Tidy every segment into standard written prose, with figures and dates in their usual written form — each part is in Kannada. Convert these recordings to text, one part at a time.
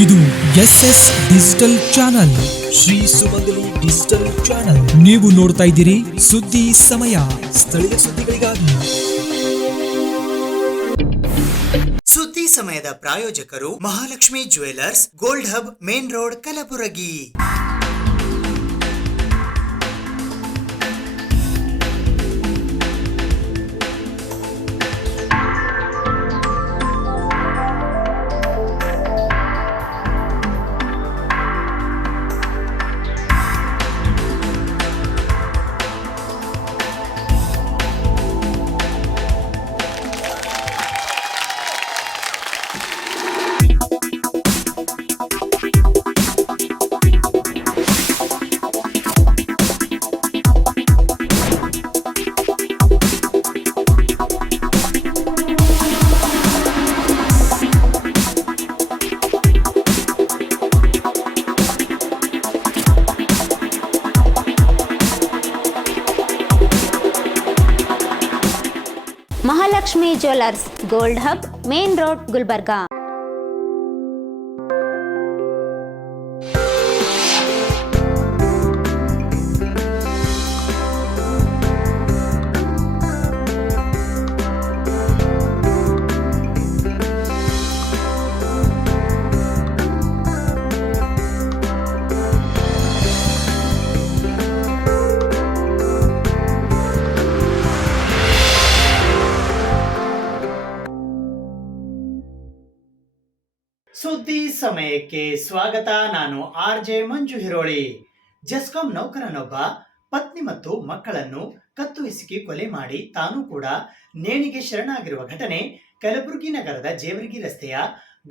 ಇದು SS ಡಿಜಿಟಲ್ ಚಾನಲ್, ಶ್ರೀ ಸುಮಂಗಲಿ ಡಿಜಿಟಲ್ ಚಾನಲ್. ನೀವು ನೋಡ್ತಾ ಇದ್ದೀರಿ ಸುದ್ದಿ ಸಮಯ, ಸ್ಥಳೀಯ ಸುದ್ದಿಗಳಿಗಾಗಿ. ಸುದ್ದಿ ಸಮಯದ ಪ್ರಾಯೋಜಕರು Mahalakshmi jewellers, gold hub, main road, Kalaburagi. Mahalakshmi jewellers, gold hub, main road, Gulbarga. ಸುದ್ದಿ ಸಮಯಕ್ಕೆ ಸ್ವಾಗತ. ನಾನು RJ ಮಂಜು ಹಿರೋಳಿ. ಜೆಸ್ಕಾಂ ನೌಕರನೊಬ್ಬ ಪತ್ನಿ ಮತ್ತು ಮಕ್ಕಳನ್ನು ಕತ್ತು ಹಿಸುಕಿ ಕೊಲೆ ಮಾಡಿ ತಾನು ಕೂಡ ನೇಣಿಗೆ ಶರಣಾಗಿರುವ ಘಟನೆ ಕಲಬುರಗಿ ನಗರದ ಜೇವರ್ಗಿ ರಸ್ತೆಯ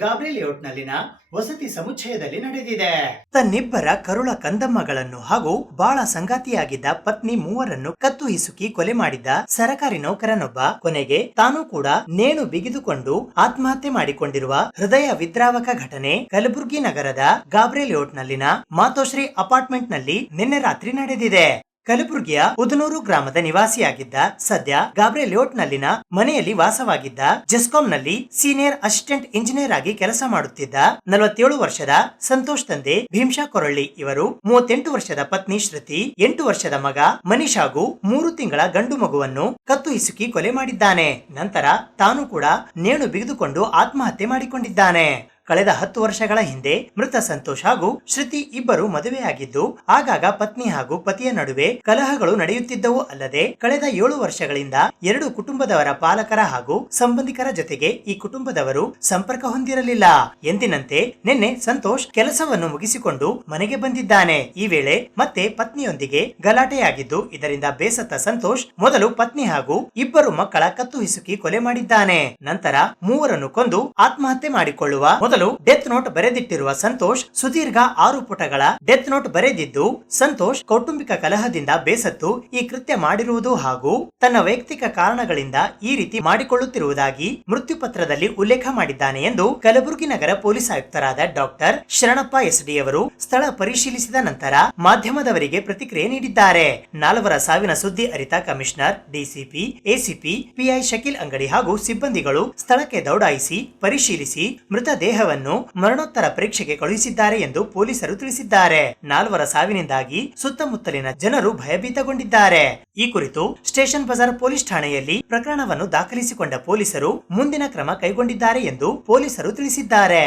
ಗಾಬ್ರೆ ಲೇಔಟ್ನಲ್ಲಿನ ವಸತಿ ಸಮುಚ್ಚಯದಲ್ಲಿ ನಡೆದಿದೆ. ತನ್ನಿಬ್ಬರ ಕರುಳ ಕಂದಮ್ಮಗಳನ್ನು ಹಾಗೂ ಬಾಳ ಸಂಗಾತಿಯಾಗಿದ್ದ ಪತ್ನಿ ಮೂವರನ್ನು ಕತ್ತು ಹಿಸುಕಿ ಕೊಲೆ ಮಾಡಿದ್ದ ಸರಕಾರಿ ನೌಕರನೊಬ್ಬ ಕೊನೆಗೆ ತಾನು ಕೂಡ ನೇಣು ಬಿಗಿದುಕೊಂಡು ಆತ್ಮಹತ್ಯೆ ಮಾಡಿಕೊಂಡಿರುವ ಹೃದಯ ವಿದ್ರಾವಕ ಘಟನೆ ಕಲಬುರಗಿ ನಗರದ ಗಾಬ್ರೆ ಲೇಔಟ್ನಲ್ಲಿನ ಮಾತೋಶ್ರೀ ಅಪಾರ್ಟ್ಮೆಂಟ್ ನಲ್ಲಿ ನಿನ್ನೆ ರಾತ್ರಿ ನಡೆದಿದೆ. ಕಲಬುರಗಿಯ ಉದನೂರು ಗ್ರಾಮದ ನಿವಾಸಿಯಾಗಿದ್ದ, ಸದ್ಯ ಗಾಬ್ರೆ ಲೇಔಟ್ನಲ್ಲಿನ ಮನೆಯಲ್ಲಿ ವಾಸವಾಗಿದ್ದ, ಜೆಸ್ಕಾಂನಲ್ಲಿ ಸೀನಿಯರ್ ಅಸಿಸ್ಟೆಂಟ್ ಇಂಜಿನಿಯರ್ ಆಗಿ ಕೆಲಸ ಮಾಡುತ್ತಿದ್ದ 47 ವರ್ಷದ ಸಂತೋಷ್ ತಂದೆ ಭೀಮ್ಶಾ ಕೊರಳ್ಳಿ ಇವರು 38 ವರ್ಷದ ಪತ್ನಿ ಶ್ರುತಿ, 8 ವರ್ಷದ ಮಗ ಮನೀಶ್ ಹಾಗೂ 3 ತಿಂಗಳ ಗಂಡು ಮಗುವನ್ನು ಕತ್ತು ಹಿಸುಕಿ ಕೊಲೆ ಮಾಡಿದ್ದಾನೆ. ನಂತರ ತಾನು ಕೂಡ ನೇಣು ಬಿಗಿದುಕೊಂಡು ಆತ್ಮಹತ್ಯೆ ಮಾಡಿಕೊಂಡಿದ್ದಾನೆ. ಕಳೆದ 10 ವರ್ಷಗಳ ಹಿಂದೆ ಮೃತ ಸಂತೋಷ್ ಹಾಗೂ ಶ್ರುತಿ ಇಬ್ಬರು ಮದುವೆಯಾಗಿದ್ದು, ಆಗಾಗ ಪತ್ನಿ ಹಾಗೂ ಪತಿಯ ನಡುವೆ ಕಲಹಗಳು ನಡೆಯುತ್ತಿದ್ದವು. ಅಲ್ಲದೆ ಕಳೆದ 7 ವರ್ಷಗಳಿಂದ 2 ಕುಟುಂಬದವರ ಪಾಲಕರ ಹಾಗೂ ಸಂಬಂಧಿಕರ ಜೊತೆಗೆ ಈ ಕುಟುಂಬದವರು ಸಂಪರ್ಕ ಹೊಂದಿರಲಿಲ್ಲ. ಎಂದಿನಂತೆ ನಿನ್ನೆ ಸಂತೋಷ್ ಕೆಲಸವನ್ನು ಮುಗಿಸಿಕೊಂಡು ಮನೆಗೆ ಬಂದಿದ್ದಾನೆ. ಈ ವೇಳೆ ಮತ್ತೆ ಪತ್ನಿಯೊಂದಿಗೆ ಗಲಾಟೆಯಾಗಿದ್ದು, ಇದರಿಂದ ಬೇಸತ್ತ ಸಂತೋಷ್ ಮೊದಲು ಪತ್ನಿ ಹಾಗೂ ಇಬ್ಬರು ಮಕ್ಕಳ ಕತ್ತು ಹಿಸುಕಿ ಕೊಲೆ ಮಾಡಿದ್ದಾನೆ. ನಂತರ ಮೂವರನ್ನು ಕೊಂದು ಆತ್ಮಹತ್ಯೆ ಮಾಡಿಕೊಳ್ಳುವ ಮೊದಲು ಡೆತ್ ನೋಟ್ ಬರೆದಿಟ್ಟಿರುವ ಸಂತೋಷ್ ಸುದೀರ್ಘ 6 ಪುಟಗಳ ಡೆತ್ ನೋಟ್ ಬರೆದಿದ್ದು, ಸಂತೋಷ್ ಕೌಟುಂಬಿಕ ಕಲಹದಿಂದ ಬೇಸತ್ತು ಈ ಕೃತ್ಯ ಮಾಡಿರುವುದು ಹಾಗೂ ತನ್ನ ವೈಯಕ್ತಿಕ ಕಾರಣಗಳಿಂದ ಈ ರೀತಿ ಮಾಡಿಕೊಳ್ಳುತ್ತಿರುವುದಾಗಿ ಮೃತ್ಯು ಪತ್ರದಲ್ಲಿ ಉಲ್ಲೇಖ ಮಾಡಿದ್ದಾನೆ ಎಂದು ಕಲಬುರಗಿ ನಗರ ಪೊಲೀಸ್ ಆಯುಕ್ತರಾದ ಡಾಕ್ಟರ್ ಶರಣಪ್ಪ SD ಅವರು ಸ್ಥಳ ಪರಿಶೀಲಿಸಿದ ನಂತರ ಮಾಧ್ಯಮದವರಿಗೆ ಪ್ರತಿಕ್ರಿಯೆ ನೀಡಿದ್ದಾರೆ. 4 ಸಾವಿನ ಸುದ್ದಿ ಅರಿತ commissioner, DCP, ACP, PI Shakeel ಅಂಗಡಿ ಹಾಗೂ ಸಿಬ್ಬಂದಿಗಳು ಸ್ಥಳಕ್ಕೆ ದೌಡಾಯಿಸಿ ಪರಿಶೀಲಿಸಿ ಮೃತದೇಹ ಮರಣೋತ್ತರ ಪರೀಕ್ಷೆಗೆ ಕಳುಹಿಸಿದ್ದಾರೆ ಎಂದು ಪೊಲೀಸರು ತಿಳಿಸಿದ್ದಾರೆ. 4 ಸಾವಿನಿಂದಾಗಿ ಸುತ್ತಮುತ್ತಲಿನ ಜನರು ಭಯಭೀತಗೊಂಡಿದ್ದಾರೆ. ಈ ಕುರಿತು ಸ್ಟೇಷನ್ ಬಜಾರ್ ಪೊಲೀಸ್ ಠಾಣೆಯಲ್ಲಿ ಪ್ರಕರಣವನ್ನು ದಾಖಲಿಸಿಕೊಂಡ ಪೊಲೀಸರು ಮುಂದಿನ ಕ್ರಮ ಕೈಗೊಂಡಿದ್ದಾರೆ ಎಂದು ಪೊಲೀಸರು ತಿಳಿಸಿದ್ದಾರೆ.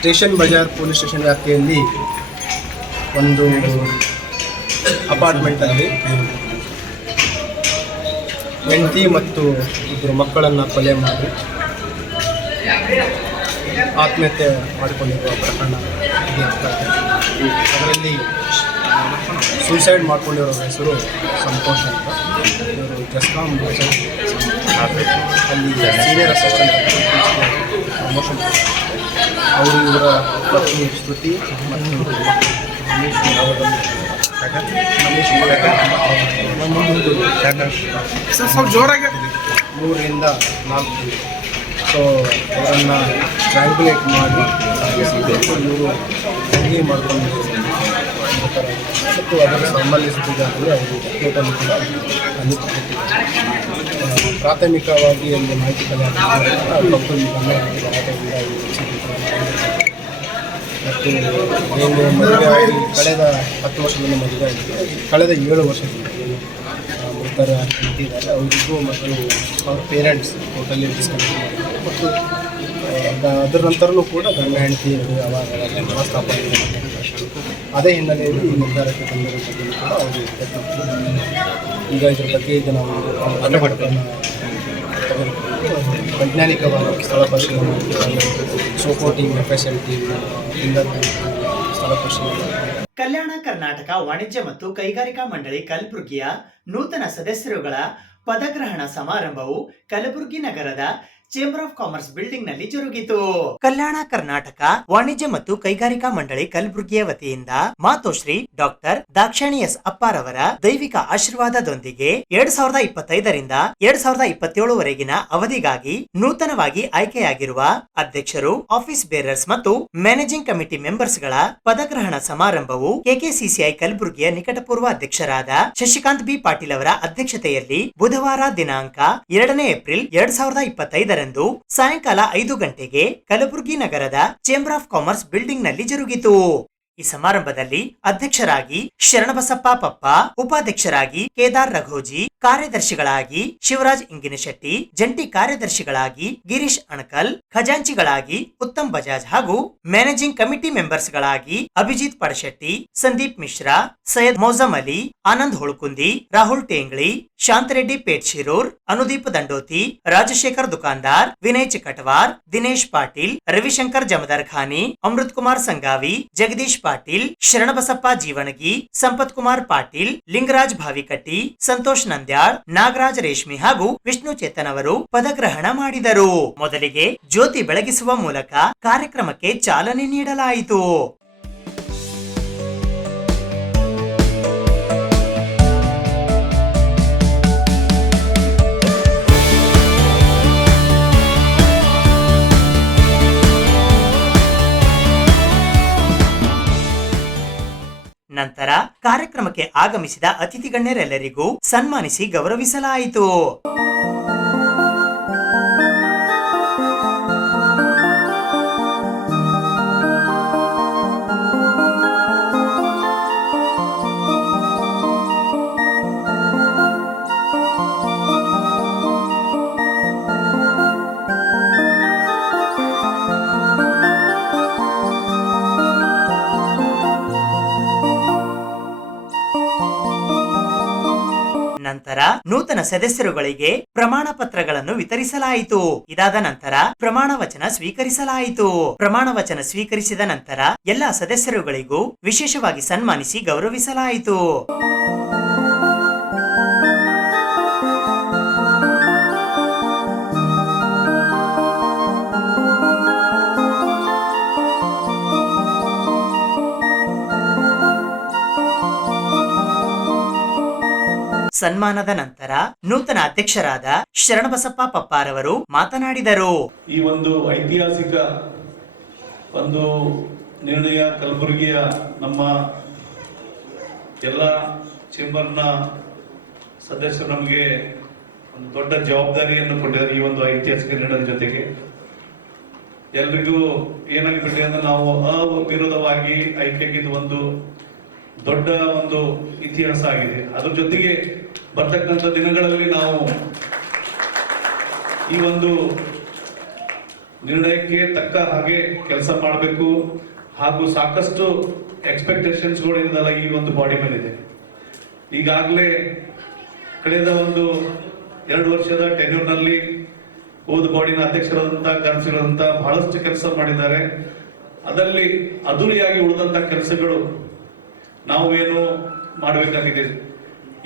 ಸ್ಟೇಷನ್ ಬಜಾರ್ ಪೊಲೀಸ್ ಸ್ಟೇಷನ್ ವ್ಯಾಪ್ತಿಯಲ್ಲಿ ಒಂದು ಅಪಾರ್ಟ್ಮೆಂಟ್ ಅಲ್ಲಿ ಹೆಂಡತಿ ಮತ್ತು ಇಬ್ಬರು ಮಕ್ಕಳನ್ನು ಕೊಲೆ ಮಾಡಿ ಆತ್ಮಹತ್ಯೆ ಮಾಡಿಕೊಂಡಿರುವ ಪ್ರಕರಣ ಅದರಲ್ಲಿ ಸೂಸೈಡ್ ಮಾಡಿಕೊಂಡಿರೋ ಹೆಸರು ಸಂತೋಷ್ ಅಂತ. ಇವರು ಜೆಸ್ಕಾಂ ಅಲ್ಲಿ ಸೀನಿಯರ್ ಅಸಿಸ್ಟೆಂಟ್ ಪ್ರಮೋಷನ್. ಅವರು ಇವರ ಪತ್ನಿ ಶ್ರುತಿ ಮತ್ತು ಸ್ವಲ್ಪ ಜೋರಾಗಿ 3 ರಿಂದ 4. ಸೊ ಅವರನ್ನು ಸ್ಟ್ರ್ಯಾಂಗ್ಯುಲೇಟ್ ಮಾಡಿ ಇವರು ಹಂಗೆ ಮಾಡಿಕೊಂಡು ಮತ್ತು ಅದರ ಸಂಬಂಧಿಸಿದ್ದಾಗಲೇ ಅವರು ಟೋಟಲ್ ಕೂಡ ಅಲ್ಲಿ ಪ್ರಾಥಮಿಕವಾಗಿ ಅಲ್ಲಿ ಮಾಹಿತಿ ಕಲೆ ಮತ್ತು ಏನು ಮದುವೆ ಆಗಿ ಕಳೆದ 10 ವರ್ಷದಿಂದ ಮದುವೆ ಆಗಿದೆ. ಕಳೆದ 7 ವರ್ಷದಿಂದ ಏನು ಮೃತರ ಇದ್ದಾರೆ ಅವರಿಗೂ ಮತ್ತು ಅವ್ರ ಪೇರೆಂಟ್ಸ್ ಟೋಟಲಿ ಡಿಸ್ಕನೆಕ್ಟ್ ಮಾಡಿದ್ದಾರೆ. ಮತ್ತು ಅದರ ನಂತರನೂ ಕೂಡ ಗಂಡ ಹೆಂಡತಿ ಅವಾಗ ಮನಸ್ತಾಪನೆ ಅದೇ ಹಿನ್ನೆಲೆಯಲ್ಲಿ ಈ ನಿರ್ಧಾರಕ್ಕೆ ತಂದಿರೋ ಬಗ್ಗೆ ಕೂಡ ಅವರು ಈಗ ಇದ್ರ ಬಗ್ಗೆ ಇದನ್ನು ವೈಜ್ಞಾನಿಕವಾಗಿ ಸ್ಥಳ ಪರಿಶೀಲನೆ ಸೋಪೋಟಿಂಗ್ ಫೆಸಿಲಿಟಿ ಸ್ಥಳ ಪರಿಶೀಲನೆ. ಕಲ್ಯಾಣ ಕರ್ನಾಟಕ ವಾಣಿಜ್ಯ ಮತ್ತು ಕೈಗಾರಿಕಾ ಮಂಡಳಿ ಕಲಬುರಗಿಯ ನೂತನ ಸದಸ್ಯರುಗಳ ಪದಗ್ರಹಣ ಸಮಾರಂಭವು ಕಲಬುರಗಿ ನಗರದ ಚೇಂಬರ್ ಆಫ್ ಕಾಮರ್ಸ್ ಬಿಲ್ಡಿಂಗ್ ನಲ್ಲಿ ಜರುಗಿತು. ಕಲ್ಯಾಣ ಕರ್ನಾಟಕ ವಾಣಿಜ್ಯ ಮತ್ತು ಕೈಗಾರಿಕಾ ಮಂಡಳಿ ಕಲಬುರಗಿಯ ವತಿಯಿಂದ ಮಾತೋಶ್ರೀ ಡಾಕ್ಟರ್ ದಾಕ್ಷಾಣಿ ಎಸ್ ಅಪ್ಪಾರವರ ದೈವಿಕ ಆಶೀರ್ವಾದದೊಂದಿಗೆ 2025ರಿಂದ 2027 ವರೆಗಿನ ಅವಧಿಗಾಗಿ ನೂತನವಾಗಿ ಆಯ್ಕೆಯಾಗಿರುವ ಅಧ್ಯಕ್ಷರು, ಆಫೀಸ್ ಬೇರರ್ಸ್ ಮತ್ತು ಮ್ಯಾನೇಜಿಂಗ್ ಕಮಿಟಿ ಮೆಂಬರ್ಸ್ ಗಳ ಪದಗ್ರಹಣ ಸಮಾರಂಭವು ಕೆಕೆಸಿಸಿಐ ಕಲಬುರಗಿಯ ನಿಕಟಪೂರ್ವ ಅಧ್ಯಕ್ಷರಾದ ಶಶಿಕಾಂತ್ ಬಿ ಪಾಟೀಲ್ ಅವರ ಅಧ್ಯಕ್ಷತೆಯಲ್ಲಿ ಬುಧವಾರ ದಿನಾಂಕ 2 ಏಪ್ರಿಲ್ 2025 ಸಾಯಂಕಾಲ 5 ಗಂಟೆಗೆ ಕಲಬುರಗಿ ನಗರದ ಚೇಂಬರ್ ಆಫ್ ಕಾಮರ್ಸ್ ಬಿಲ್ಡಿಂಗ್ ನಲ್ಲಿ ಜರುಗಿತು. ಈ ಸಮಾರಂಭದಲ್ಲಿ ಅಧ್ಯಕ್ಷರಾಗಿ ಶರಣಬಸಪ್ಪ ಪಪ್ಪ, ಉಪಾಧ್ಯಕ್ಷರಾಗಿ ಕೇದಾರ್ ರಘೋಜಿ, ಕಾರ್ಯದರ್ಶಿಗಳಾಗಿ ಶಿವರಾಜ್ ಇಂಗಿನಶೆಟ್ಟಿ, ಜಂಟಿ ಕಾರ್ಯದರ್ಶಿಗಳಾಗಿ ಗಿರೀಶ್ ಅಣಕಲ್, ಖಜಾಂಚಿಗಳಾಗಿ ಉತ್ತಮ್ ಬಜಾಜ್ ಹಾಗೂ ಮ್ಯಾನೇಜಿಂಗ್ ಕಮಿಟಿ ಮೆಂಬರ್ಸ್ ಗಳಾಗಿ ಅಭಿಜಿತ್ ಪಡಶೆಟ್ಟಿ, ಸಂದೀಪ್ ಮಿಶ್ರಾ, ಸೈಯದ್ ಮೌಜಮ್ ಅಲಿ, ಆನಂದ್ ಹೊಳಕುಂದಿ, ರಾಹುಲ್ ಟೇಂಗ್ಳಿ, ಶಾಂತರೆಡ್ಡಿ ಪೇಟ್ ಶಿರೂರ್, ಅನುದೀಪ್ ದಂಡೋತಿ, ರಾಜಶೇಖರ್ ದುಕಾನ್ದಾರ್, ವಿನಯ್ ಚಿಕಟವಾರ್, ದಿನೇಶ್ ಪಾಟೀಲ್, ರವಿಶಂಕರ್ ಜಮದಾರ್ ಖಾನಿ, ಅಮೃತ್ ಕುಮಾರ್ ಸಂಗಾವಿ, ಜಗದೀಶ್ ಪಾಟೀಲ್, ಶರಣಬಸಪ್ಪ ಜೀವಣಗಿ, ಸಂಪತ್ ಕುಮಾರ್ ಪಾಟೀಲ್, ಲಿಂಗರಾಜ್ ಭಾವಿಕಟ್ಟಿ, ಸಂತೋಷ್ ನಂದ್ಯಾಳ್, ನಾಗರಾಜ್ ರೇಷ್ಮಿ ಹಾಗೂ ವಿಷ್ಣು ಚೇತನ್ ಅವರು ಪದಗ್ರಹಣ ಮಾಡಿದರು. ಮೊದಲಿಗೆ ಜ್ಯೋತಿ ಬೆಳಗಿಸುವ ಮೂಲಕ ಕಾರ್ಯಕ್ರಮಕ್ಕೆ ಚಾಲನೆ ನೀಡಲಾಯಿತು. ನಂತರ ಕಾರ್ಯಕ್ರಮಕ್ಕೆ ಆಗಮಿಸಿದ ಅತಿಥಿ ಗಣ್ಯರೆಲ್ಲರಿಗೂ ಸನ್ಮಾನಿಸಿ ಗೌರವಿಸಲಾಯಿತು. ನಂತರ ನೂತನ ಸದಸ್ಯರುಗಳಿಗೆ ಪ್ರಮಾಣ ಪತ್ರಗಳನ್ನು ವಿತರಿಸಲಾಯಿತು. ಇದಾದ ನಂತರ ಪ್ರಮಾಣ ವಚನ ಸ್ವೀಕರಿಸಲಾಯಿತು. ಪ್ರಮಾಣ ವಚನ ಸ್ವೀಕರಿಸಿದ ನಂತರ ಎಲ್ಲಾ ಸದಸ್ಯರುಗಳಿಗೂ ವಿಶೇಷವಾಗಿ ಸನ್ಮಾನಿಸಿ ಗೌರವಿಸಲಾಯಿತು. ಸನ್ಮಾನದ ನಂತರ ನೂತನ ಅಧ್ಯಕ್ಷರಾದ ಶರಣಬಸಪ್ಪ ಪಪ್ಪಾರವರು ಮಾತನಾಡಿದರು. ಈ ಒಂದು ಐತಿಹಾಸಿಕ ಒಂದು ನಿರ್ಣಯ ಕಲಬುರಗಿಯ ನಮ್ಮ ಎಲ್ಲ ಚೇಂಬರ್ನ ಸದಸ್ಯರು ನಮಗೆ ಒಂದು ದೊಡ್ಡ ಜವಾಬ್ದಾರಿಯನ್ನು ಕೊಟ್ಟಿದ್ದಾರೆ. ಈ ಒಂದು ಐತಿಹಾಸಿಕ ನಿರ್ಣಯದ ಜೊತೆಗೆ ಎಲ್ರಿಗೂ ಏನಾಗಿಬಿಟ್ಟಿದೆ ಅಂದ್ರೆ ನಾವು ಅವಿರೋಧವಾಗಿ ಆಯ್ಕೆಯಾಗಿದ್ದು ಒಂದು ದೊಡ್ಡ ಒಂದು ಇತಿಹಾಸ ಆಗಿದೆ. ಅದ್ರ ಜೊತೆಗೆ ಬರ್ತಕ್ಕಂಥ ದಿನಗಳಲ್ಲಿ ನಾವು ಈ ಒಂದು ನಿರ್ಣಯಕ್ಕೆ ತಕ್ಕ ಹಾಗೆ ಕೆಲಸ ಮಾಡಬೇಕು ಹಾಗೂ ಸಾಕಷ್ಟು ಎಕ್ಸ್ಪೆಕ್ಟೇಷನ್ಸ್ಗಳು ಇದ್ದಲ್ಲ ಈ ಒಂದು ಬಾಡಿ ಮೇಲಿದೆ. ಈಗಾಗಲೇ ಕಳೆದ ಒಂದು 2 ವರ್ಷದ ಟೆನ್ಯೂರ್ನಲ್ಲಿ ಹೋದ ಬಾಡಿನ ಅಧ್ಯಕ್ಷರಾದಂಥ ಕನಸಿರುವಂತ ಬಹಳಷ್ಟು ಕೆಲಸ ಮಾಡಿದ್ದಾರೆ. ಅದರಲ್ಲಿ ಅಧೂರಿಯಾಗಿ ಉಳಿದಂತ ಕೆಲಸಗಳು ನಾವೇನು ಮಾಡಬೇಕಾಗಿದೆ.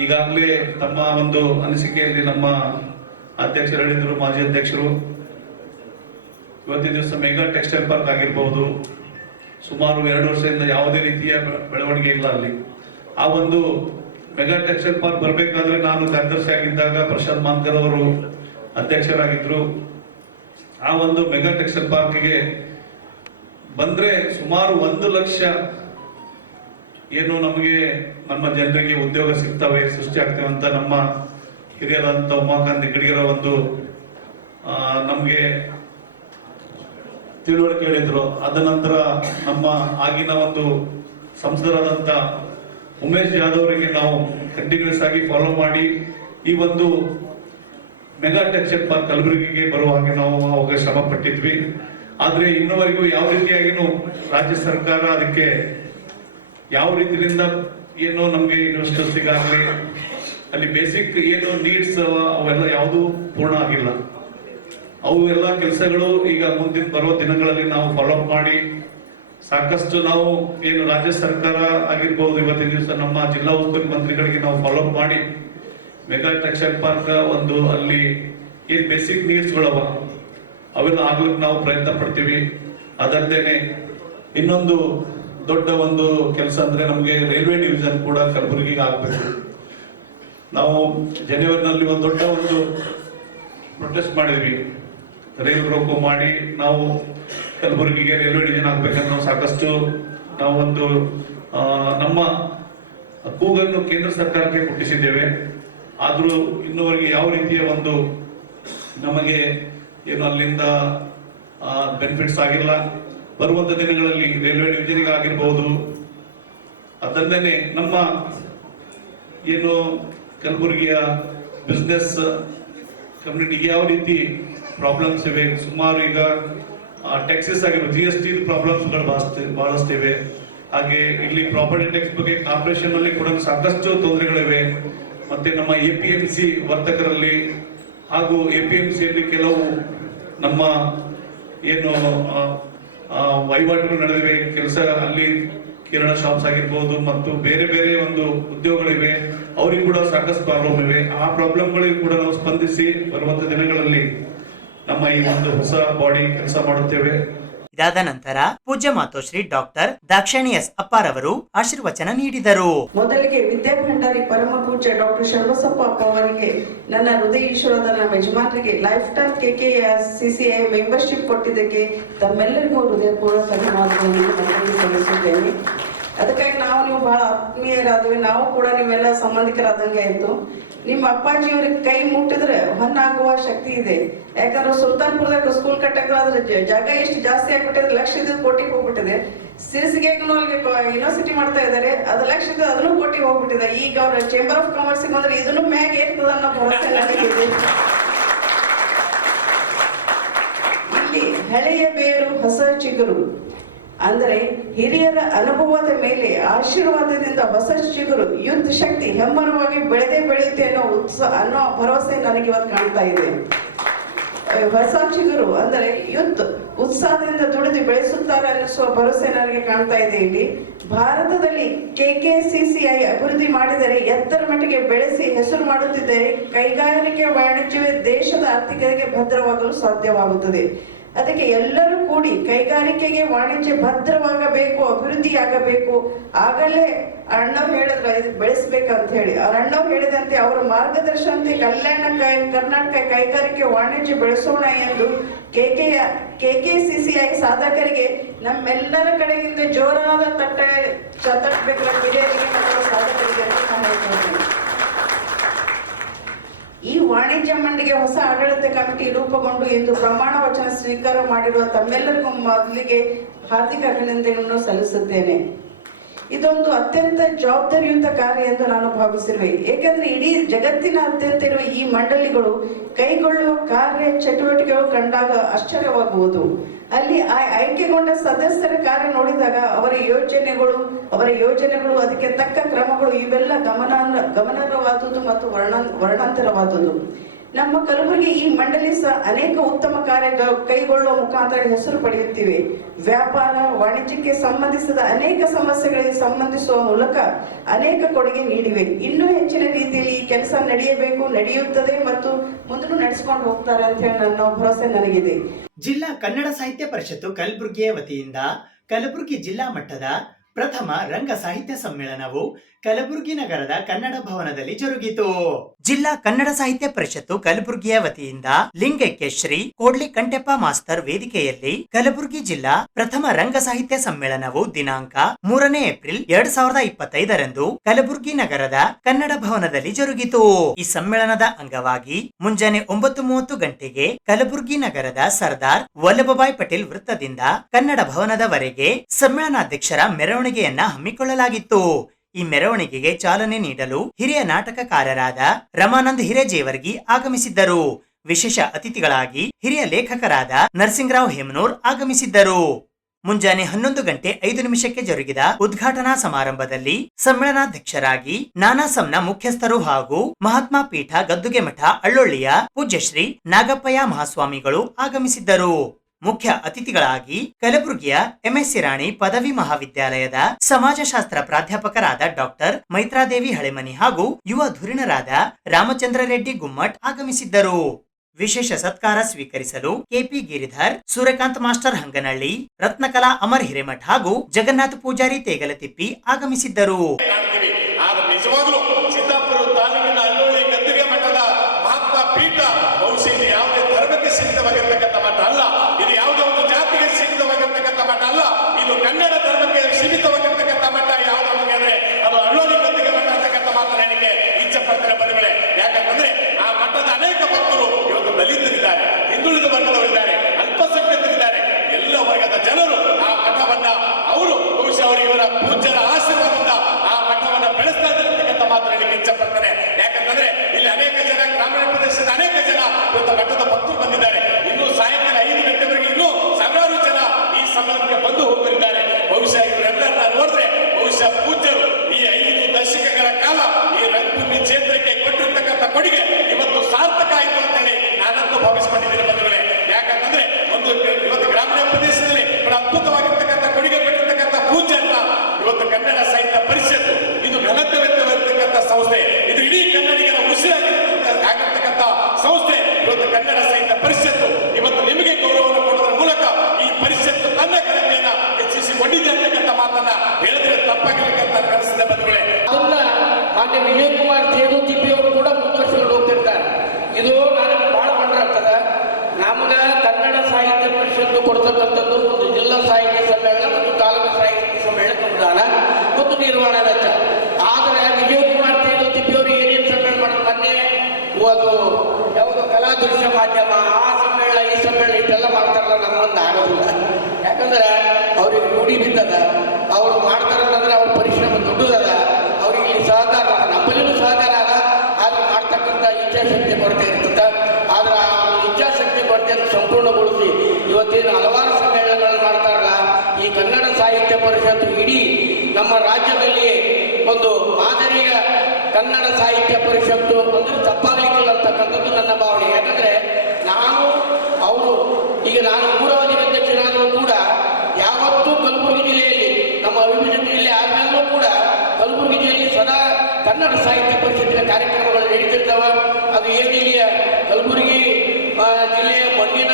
ಈಗಾಗಲೇ ತಮ್ಮ ಒಂದು ಅನಿಸಿಕೆಯಲ್ಲಿ ನಮ್ಮ ಅಧ್ಯಕ್ಷರು ಹೇಳಿದ್ರು, ಮಾಜಿ ಅಧ್ಯಕ್ಷರು, ಇವತ್ತಿನ ದಿವಸ ಮೆಗಾ ಟೆಕ್ಸ್ಟೈಲ್ ಪಾರ್ಕ್ ಆಗಿರ್ಬೋದು, ಸುಮಾರು 2 ವರ್ಷದಿಂದ ಯಾವುದೇ ರೀತಿಯ ಬೆಳವಣಿಗೆ ಇಲ್ಲ ಅಲ್ಲಿ. ಆ ಒಂದು ಮೆಗಾ ಟೆಕ್ಸ್ಟೈಲ್ ಪಾರ್ಕ್ ಬರಬೇಕಾದ್ರೆ ನಾನು ಕಾರ್ಯದರ್ಶಿ ಆಗಿದ್ದಾಗ ಪ್ರಶಾಂತ್ ಮಾನ್ಕರ್ ಅವರು ಅಧ್ಯಕ್ಷರಾಗಿದ್ರು. ಆ ಒಂದು ಮೆಗಾ ಟೆಕ್ಸ್ಟೈಲ್ ಪಾರ್ಕ್ಗೆ ಬಂದ್ರೆ ಸುಮಾರು 1 ಲಕ್ಷ ಏನು ನಮಗೆ ನಮ್ಮ ಜನರಿಗೆ ಉದ್ಯೋಗ ಸಿಗ್ತವೆ, ಸೃಷ್ಟಿ ಆಗ್ತವೆ ಅಂತ ನಮ್ಮ ಹಿರಿಯರಾದಂಥ ಉಮಾಕಾಂತ್ ನಿಗಡಿಗರ ಒಂದು ನಮಗೆ ತಿಳುವಳಿಕೆ ಹೇಳಿದ್ರು. ಅದ ನಂತರ ನಮ್ಮ ಆಗಿನ ಒಂದು ಸಂಸದರಾದಂಥ ಉಮೇಶ್ ಜಾಧವ್ ಅವರಿಗೆ ನಾವು ಕಂಟಿನ್ಯೂಸ್ ಆಗಿ ಫಾಲೋ ಮಾಡಿ ಈ ಒಂದು ಮೆಗಾ ಟೆಕ್ಸ್ಟೈಲ್ ಪಾರ್ಕ್ ಕಲಬುರಗಿಗೆ ಬರುವ ಹಾಗೆ ನಾವು ಅವಾಗ ಶ್ರಮ ಪಟ್ಟಿದ್ವಿ. ಆದ್ರೆ ಇನ್ನುವರೆಗೂ ಯಾವ ರೀತಿಯಾಗಿನೂ ರಾಜ್ಯ ಸರ್ಕಾರ ಅದಕ್ಕೆ ಯಾವ ರೀತಿಯಿಂದ ಏನು ನಮ್ಗೆ ಇನ್ವೆಸ್ಟರ್ಸ್ಗಾಗಲಿ ಅಲ್ಲಿ ಬೇಸಿಕ್ ಏನು ನೀಡ್ಸ್ ಅವೆಲ್ಲ ಯಾವುದು ಪೂರ್ಣ ಆಗಿಲ್ಲ. ಅವು ಎಲ್ಲ ಕೆಲಸಗಳು ಈಗ ಮುಂದಿನ ಬರುವ ದಿನಗಳಲ್ಲಿ ನಾವು ಫಾಲೋ ಅಪ್ ಮಾಡಿ ಸಾಕಷ್ಟು ನಾವು ಏನು ರಾಜ್ಯ ಸರ್ಕಾರ ಆಗಿರ್ಬೋದು, ಇವತ್ತಿನ ದಿವಸ ನಮ್ಮ ಜಿಲ್ಲಾ ಉಸ್ತುವಾರಿ ಮಂತ್ರಿಗಳಿಗೆ ನಾವು ಫಾಲೋ ಅಪ್ ಮಾಡಿ ಮೆಗಾ ಟೆಕ್ಸ್ಟೈಲ್ ಪಾರ್ಕ್ ಒಂದು ಅಲ್ಲಿ ಏನ್ ಬೇಸಿಕ್ ನೀಡ್ಸ್ ಗಳವ ಅವೆಲ್ಲ ಆಗ್ಲಿಕ್ಕೆ ನಾವು ಪ್ರಯತ್ನ ಪಡ್ತೀವಿ. ಅದಲ್ಲದೇನೆ ಇನ್ನೊಂದು ದೊಡ್ಡ ಒಂದು ಕೆಲಸ ಅಂದ್ರೆ ನಮಗೆ ರೈಲ್ವೆ ಡಿವಿಷನ್ ಕೂಡ ಕಲಬುರಗಿಗೆ ಆಗ್ಬೇಕು. ನಾವು ಜನವರಿನಲ್ಲಿ ಒಂದು ದೊಡ್ಡ ಒಂದು ಪ್ರೊಟೆಸ್ಟ್ ಮಾಡಿದ್ವಿ, ರೈಲ್ ರೋಕೋ ಮಾಡಿ ನಾವು ಕಲಬುರಗಿಗೆ ರೈಲ್ವೆ ಡಿವಿಷನ್ ಆಗ್ಬೇಕಂತ ನಾವು ಸಾಕಷ್ಟು ನಾವು ಒಂದು ನಮ್ಮ ಕೂಗನ್ನು ಕೇಂದ್ರ ಸರ್ಕಾರಕ್ಕೆ ಮುಟ್ಟಿಸಿದ್ದೇವೆ. ಆದ್ರೂ ಇನ್ನುವರೆಗೆ ಯಾವ ರೀತಿಯ ಒಂದು ನಮಗೆ ಏನು ಅಲ್ಲಿಂದ ಬೆನಿಫಿಟ್ಸ್ ಆಗಿಲ್ಲ. ಬರುವಂತ ದಿನಗಳಲ್ಲಿ ರೈಲ್ವೆ ಡಿವಿಷನ್ಗೆ ಆಗಿರ್ಬೋದು, ಅದಲ್ಲದೆ ನಮ್ಮ ಏನು ಕಲಬುರಗಿಯ ಬಿಸ್ನೆಸ್ ಕಮ್ಯುನಿಟಿಗೆ ಯಾವ ರೀತಿ ಪ್ರಾಬ್ಲಮ್ಸ್ ಇವೆ, ಸುಮಾರು ಈಗ ಟ್ಯಾಕ್ಸಸ್ ಆಗಿರ್ಬೋದು, GST ಪ್ರಾಬ್ಲಮ್ಸ್ಗಳು ಬಹಳಷ್ಟು ಇವೆ. ಹಾಗೆ ಇಲ್ಲಿ ಪ್ರಾಪರ್ಟಿ ಟ್ಯಾಕ್ಸ್ ಬಗ್ಗೆ ಕಾರ್ಪೊರೇಷನ್ ಅಲ್ಲಿ ಕೂಡ ಸಾಕಷ್ಟು ತೊಂದರೆಗಳಿವೆ. ಮತ್ತೆ ನಮ್ಮ APMC ವರ್ತಕರಲ್ಲಿ ಹಾಗೂ APMC ಯಲ್ಲಿ ಕೆಲವು ನಮ್ಮ ಏನು ವಹಿವಾಟುಗಳು ನಡೆದಿವೆ, ಕೆಲಸ ಅಲ್ಲಿ ಕಿರಣ ಶಾಪ್ಸ್ ಆಗಿರ್ಬೋದು ಮತ್ತು ಬೇರೆ ಬೇರೆ ಒಂದು ಉದ್ಯೋಗಗಳಿವೆ, ಅವರಿಗೆ ಕೂಡ ಸಾಕಷ್ಟು ಪ್ರಾಬ್ಲಮ್ ಇವೆ. ಆ ಪ್ರಾಬ್ಲಮ್ಗಳಿಗೆ ಕೂಡ ನಾವು ಸ್ಪಂದಿಸಿ ಬರುವಂತ ದಿನಗಳಲ್ಲಿ ನಮ್ಮ ಈ ಒಂದು ಹೊಸ ಬಾಡಿ ಕೆಲಸ ಮಾಡುತ್ತೇವೆ. ಇದಾದ ನಂತರ ಪೂಜ್ಯ ಮಾತೋಶ್ರೀ ಡಾಕ್ಟರ್ ದಾಕ್ಷಾಯಣಿ ಎಸ್ ಅಪ್ಪಾರವರು ಆಶೀರ್ವಚನ ನೀಡಿದರು. ಮೊದಲಿಗೆ ವಿದ್ಯಾಭಂಡಾರಿ ಪರಮ ಪೂಜ್ಯ ಡಾಕ್ಟರ್ ಶರ್ವಸಪ್ಪ ಅಪ್ಪ ಅವರಿಗೆ, ನನ್ನ ಹೃದಯ ಈಶ್ವರದ ನಮ್ಮ ಯಜಮಾನರಿಗೆ ಲೈಫ್ ಟೈಮ್ KKCCI ಮೆಂಬರ್ಶಿಪ್ ಕೊಟ್ಟಿದ್ದಕ್ಕೆ ತಮ್ಮೆಲ್ಲರಿಗೂ ಹೃದಯಪೂರ್ವಕ ಧನ್ಯವಾದಗಳನ್ನು ಸಲ್ಲಿಸುತ್ತೇನೆ. ಅದಕ್ಕಾಗಿ ನೀವು ಬಹಳ ಆತ್ಮೀಯರಾದ್ವಿ, ನಾವು ಕೂಡ ನೀವೆಲ್ಲ ಸಂಬಂಧಿಕರಾದಂಗೆ ಆಯ್ತು. ನಿಮ್ಮ ಅಪ್ಪಾಜಿಯವ್ರಿಗೆ ಕೈ ಮುಟ್ಟಿದ್ರೆ ಹೊನ್ನಾಗುವ ಶಕ್ತಿ ಇದೆ. ಯಾಕಂದ್ರೆ ಸುಲ್ತಾನ್ಪುರದಾಗ ಸ್ಕೂಲ್ ಕಟ್ಟಕ್ಕೆ ಅದ್ರ ಜಾಗ ಎಷ್ಟು ಜಾಸ್ತಿ ಆಗ್ಬಿಟ್ಟಿದೆ, ಲಕ್ಷದ ಕೋಟಿಗೆ ಹೋಗ್ಬಿಟ್ಟಿದೆ. ಸಿರ್ಸಿಗೆ ಯೂನಿವರ್ಸಿಟಿ ಮಾಡ್ತಾ ಇದ್ದಾರೆ, ಅದು ಲಕ್ಷದ ಅದನ್ನು ಕೋಟಿಗೆ ಹೋಗ್ಬಿಟ್ಟಿದೆ. ಈಗ ಅವ್ರ ಚೇಂಬರ್ ಆಫ್ ಕಾಮರ್ಸ್ ಬಂದ್ರೆ ಇದನ್ನು ಮ್ಯಾಗ ಏರ್ತದ ಅನ್ನೋ ಭರವಸೆ ನನಗಿದೆ. ಇಲ್ಲಿ ಹಳೆಯ ಬೇರು ಹೊಸ ಚಿಗುರು ಅಂದ್ರೆ ಹಿರಿಯರ ಅನುಭವದ ಮೇಲೆ ಆಶೀರ್ವಾದದಿಂದ ಹೊಸ ಚಿಗುರು ಯುದ್ಧ ಶಕ್ತಿ ಹೆಮ್ಮರವಾಗಿ ಬೆಳೆಯುತ್ತೆ ಅನ್ನೋ ಭರವಸೆ ನನಗೆ ಇವತ್ತು ಕಾಣ್ತಾ ಇದೆ. ಹೊಸ ಚಿಗುರು ಅಂದ್ರೆ ಯುದ್ಧ ಉತ್ಸಾಹದಿಂದ ದುಡಿದು ಬೆಳೆಸುತ್ತಾರೆ ಅನ್ನಿಸುವ ಭರವಸೆ ನನಗೆ ಕಾಣ್ತಾ ಇದೆ. ಇಲ್ಲಿ ಭಾರತದಲ್ಲಿ KKCCI ಅಭಿವೃದ್ಧಿ ಮಾಡಿದರೆ ಎತ್ತರ ಮಟ್ಟಿಗೆ ಬೆಳೆಸಿ ಹೆಸರು ಮಾಡುತ್ತಿದ್ದರೆ ಕೈಗಾರಿಕೆ ವಾಣಿಜ್ಯವೇ ದೇಶದ ಆರ್ಥಿಕತೆಗೆ ಭದ್ರವಾಗಲು ಸಾಧ್ಯವಾಗುತ್ತದೆ. ಅದಕ್ಕೆ ಎಲ್ಲರೂ ಕೂಡಿ ಕೈಗಾರಿಕೆಗೆ ವಾಣಿಜ್ಯ ಭದ್ರವಾಗಬೇಕು, ಅಭಿವೃದ್ಧಿಯಾಗಬೇಕು. ಆಗಲೇ ಅಣ್ಣವ್ರು ಹೇಳಿದ್ರು ಇದಕ್ಕೆ ಬೆಳೆಸ್ಬೇಕಂತ ಹೇಳಿ. ಅವ್ರ ಅಣ್ಣವ್ರು ಹೇಳಿದಂತೆ ಅವರ ಮಾರ್ಗದರ್ಶನಂತೆ ಕಲ್ಯಾಣ ಕರ್ನಾಟಕ ಕೈಗಾರಿಕೆ ವಾಣಿಜ್ಯ ಬೆಳೆಸೋಣ ಎಂದು KKCCI ಸಾಧಕರಿಗೆ ನಮ್ಮೆಲ್ಲರ ಕಡೆಯಿಂದ ಜೋರಾದ ತಟ್ಟಬೇಕು ಹಿರಿಯರಿಗೆ ಮತ್ತು ಸಾಧಕರಿಗೆ ಅಂತ ನಾನು ಹೇಳ್ತೇನೆ. ಈ ವಾಣಿಜ್ಯ ಮಂಡಳಿಗೆ ಹೊಸ ಆಡಳಿತ ಕಮಿಟಿ ರೂಪುಗೊಂಡು ಎಂದು ಪ್ರಮಾಣ ವಚನ ಸ್ವೀಕಾರ ಮಾಡಿರುವ ತಮ್ಮೆಲ್ಲರಿಗೂ ಮೊದಲಿಗೆ ಹಾರ್ದಿಕ ಅಭಿನಂದನೆಯನ್ನು ಸಲ್ಲಿಸುತ್ತೇನೆ. ಇದೊಂದು ಅತ್ಯಂತ ಜವಾಬ್ದಾರಿಯುತ ಕಾರ್ಯ ಎಂದು ನಾನು ಭಾವಿಸಿರುವೆ. ಏಕೆಂದ್ರೆ ಇಡೀ ಜಗತ್ತಿನಾದ್ಯಂತ ಇರುವ ಈ ಮಂಡಳಿಗಳು ಕೈಗೊಳ್ಳುವ ಕಾರ್ಯ ಚಟುವಟಿಕೆಗಳು ಕಂಡಾಗ ಆಶ್ಚರ್ಯವಾಗುವುದು. ಅಲ್ಲಿ ಆಯ್ಕೆಗೊಂಡ ಸದಸ್ಯರ ಕಾರ್ಯ ನೋಡಿದಾಗ ಅವರ ಯೋಜನೆಗಳು ಅದಕ್ಕೆ ತಕ್ಕ ಕ್ರಮಗಳು ಇವೆಲ್ಲ ಗಮನಾರ್ಹವಾದುದು ಮತ್ತು ವರ್ಣಾಂತರವಾದುದು. ನಮ್ಮ ಕಲಬುರಗಿ ಈ ಮಂಡಳಿ ಅನೇಕ ಉತ್ತಮ ಕಾರ್ಯ ಕೈಗೊಳ್ಳುವ ಮುಖಾಂತರ ಹೆಸರು ಪಡೆಯುತ್ತಿವೆ. ವ್ಯಾಪಾರ ವಾಣಿಜ್ಯಕ್ಕೆ ಸಂಬಂಧಿಸಿದ ಅನೇಕ ಸಮಸ್ಯೆಗಳಿಗೆ ಸಂಬಂಧಿಸುವ ಮೂಲಕ ಅನೇಕ ಕೊಡುಗೆ ನೀಡಿವೆ. ಇನ್ನೂ ಹೆಚ್ಚಿನ ರೀತಿಯಲ್ಲಿ ಈ ಕೆಲಸ ನಡೆಯುತ್ತದೆ ಮತ್ತು ಮುಂದೂ ನಡೆಸಿಕೊಂಡು ಹೋಗ್ತಾರೆ ಅಂತ ಹೇಳಿ ನನ್ನ ಭರವಸೆ ನನಗಿದೆ. ಜಿಲ್ಲಾ ಕನ್ನಡ ಸಾಹಿತ್ಯ ಪರಿಷತ್ತು ಕಲಬುರಗಿಯ ವತಿಯಿಂದ ಕಲಬುರಗಿ ಜಿಲ್ಲಾ ಮಟ್ಟದ ಪ್ರಥಮ ರಂಗ ಸಾಹಿತ್ಯ ಸಮ್ಮೇಳನವು ಕಲಬುರಗಿ ನಗರದ ಕನ್ನಡ ಭವನದಲ್ಲಿ ಜರುಗಿತು. ಜಿಲ್ಲಾ ಕನ್ನಡ ಸಾಹಿತ್ಯ ಪರಿಷತ್ತು ಕಲಬುರಗಿಯ ವತಿಯಿಂದ ಲಿಂಗೈಕ್ಯ ಶ್ರೀ ಕೋಡ್ಲಿ ಕಂಟೆಪ್ಪ ಮಾಸ್ತರ್ ವೇದಿಕೆಯಲ್ಲಿ ಕಲಬುರಗಿ ಜಿಲ್ಲಾ ಪ್ರಥಮ ರಂಗ ಸಾಹಿತ್ಯ ಸಮ್ಮೇಳನವು ದಿನಾಂಕ 3 ಏಪ್ರಿಲ್ 2025ರಂದು ಕಲಬುರಗಿ ನಗರದ ಕನ್ನಡ ಭವನದಲ್ಲಿ ಜರುಗಿತು. ಈ ಸಮ್ಮೇಳನದ ಅಂಗವಾಗಿ ಮುಂಜಾನೆ 9:30 ಗಂಟೆಗೆ ಕಲಬುರಗಿ ನಗರದ ಸರ್ದಾರ್ ವಲ್ಲಭಭಾಯ್ ಪಟೇಲ್ ವೃತ್ತದಿಂದ ಕನ್ನಡ ಭವನದವರೆಗೆ ಸಮ್ಮೇಳನಾಧ್ಯಕ್ಷರ ಮೆರವಣಿಗೆಯನ್ನ ಹಮ್ಮಿಕೊಳ್ಳಲಾಗಿತ್ತು. ಈ ಮೆರವಣಿಗೆಗೆ ಚಾಲನೆ ನೀಡಲು ಹಿರಿಯ ನಾಟಕಕಾರರಾದ ರಮಾನಂದ್ ಹಿರೇಜೇವರ್ಗಿ ಆಗಮಿಸಿದ್ದರು. ವಿಶೇಷ ಅತಿಥಿಗಳಾಗಿ ಹಿರಿಯ ಲೇಖಕರಾದ ನರಸಿಂಗರಾವ್ ಹೇಮನೂರ್ ಆಗಮಿಸಿದ್ದರು. ಮುಂಜಾನೆ 11:05 ಜರುಗಿದ ಉದ್ಘಾಟನಾ ಸಮಾರಂಭದಲ್ಲಿ ಸಮ್ಮೇಳನಾಧ್ಯಕ್ಷರಾಗಿ ನಾನಾಸಂನ ಮುಖ್ಯಸ್ಥರು ಹಾಗೂ ಮಹಾತ್ಮ ಪೀಠ ಗದ್ದುಗೆ ಮಠ ಅಳ್ಳೊಳ್ಳಿಯ ಪೂಜ್ಯಶ್ರೀ ನಾಗಪ್ಪಯ್ಯ ಮಹಾಸ್ವಾಮಿಗಳು ಆಗಮಿಸಿದ್ದರು. ಮುಖ್ಯ ಅತಿಥಿಗಳಾಗಿ ಕಲಬುರಗಿಯ ಎಂಎಸ್ಸಿ ರಾಣಿ ಪದವಿ ಮಹಾವಿದ್ಯಾಲಯದ ಸಮಾಜಶಾಸ್ತ್ರ ಪ್ರಾಧ್ಯಾಪಕರಾದ ಡಾಕ್ಟರ್ ಮೈತ್ರಾದೇವಿ ಹಳೆಮನಿ ಹಾಗೂ ಯುವ ಧುರೀಣರಾದ ರಾಮಚಂದ್ರ ರೆಡ್ಡಿ ಗುಮ್ಮಟ್ ಆಗಮಿಸಿದ್ದರು. ವಿಶೇಷ ಸತ್ಕಾರ ಸ್ವೀಕರಿಸಲು ಕೆಪಿ ಗಿರಿಧರ್, ಸೂರ್ಯಕಾಂತ್ ಮಾಸ್ಟರ್ ಹಂಗನಹಳ್ಳಿ, ರತ್ನಕಲಾ ಅಮರ್ ಹಿರೇಮಠ್ ಹಾಗೂ ಜಗನ್ನಾಥ ಪೂಜಾರಿ ತೇಗಲತಿಪ್ಪಿ ಆಗಮಿಸಿದ್ದರು. ನಮ್ಮ ರಾಜ್ಯದಲ್ಲಿ ಒಂದು ಮಾದರಿಯ ಕನ್ನಡ ಸಾಹಿತ್ಯ ಪರಿಷತ್ತು ಅಂದ್ರೆ ತಪ್ಪಾಗಲಿಕ್ಕಿಲ್ಲ ಅಂತಕ್ಕಂಥದ್ದು ನನ್ನ ಭಾವನೆ. ಯಾಕಂದ್ರೆ ನಾನು ಮೂರವಧಿ ಅಧ್ಯಕ್ಷರಾದರೂ ಕೂಡ ಯಾವತ್ತೂ ಕಲಬುರಗಿ ಜಿಲ್ಲೆಯಲ್ಲಿ ನಮ್ಮ ಅವಿಭಜಿತ ಜಿಲ್ಲೆ ಆದ್ಮೇಲೂ ಕೂಡ ಕಲಬುರಗಿ ಜಿಲ್ಲೆಯಲ್ಲಿ ಸದಾ ಕನ್ನಡ ಸಾಹಿತ್ಯ ಪರಿಷತ್ತಿನ ಕಾರ್ಯಕ್ರಮಗಳು ನಡೀತಿರ್ತಾವೆ. ಅದು ಏನಿಲ್ಲಿಯ ಕಲಬುರಗಿ ಜಿಲ್ಲೆಯ ಮಣ್ಣಿನ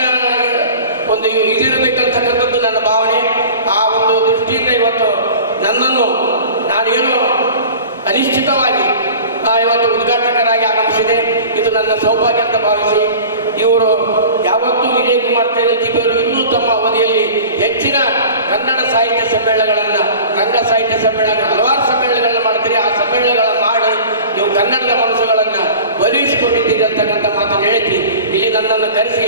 ಒಂದು ಇದಿರಬೇಕಂತಕ್ಕಂಥದ್ದು ನನ್ನ ಭಾವನೆ. ಆ ಒಂದು ದೃಷ್ಟಿಯಿಂದ ಇವತ್ತು ನನ್ನನ್ನು ನಾನೇನು ಅನಿಶ್ಚಿತವಾಗಿ ಇವತ್ತು ಉದ್ಘಾಟಕರಾಗಿ ಆಗಮಿಸಿದೆ. ಇದು ನನ್ನ ಸೌಭಾಗ್ಯ ಅಂತ ಭಾವಿಸಿ ಇವರು ಯಾವತ್ತೂ ವಿಜಯ್ ಕುಮಾರ್ ತೇಜಸ್ವಿಯವರು ಇನ್ನೂ ತಮ್ಮ ಅವಧಿಯಲ್ಲಿ ಹೆಚ್ಚಿನ ಕನ್ನಡ ಸಾಹಿತ್ಯ ಸಮ್ಮೇಳನಗಳನ್ನು, ರಂಗ ಸಾಹಿತ್ಯ ಸಮ್ಮೇಳನ, ಹಲವಾರು ಸಮ್ಮೇಳನಗಳನ್ನು ಮಾಡ್ತೀರಿ. ಆ ಸಮ್ಮೇಳನಗಳನ್ನು ಮಾಡಿ ನೀವು ಕನ್ನಡದ ಮನಸ್ಸುಗಳನ್ನು ಬಲಿಸಿಕೊಂಡಿದ್ದೀರಿ ಅಂತಕ್ಕಂಥ ಮಾತನ್ನು ಹೇಳ್ತಿ ಇಲ್ಲಿ ನನ್ನನ್ನು ಕರೆಸಿ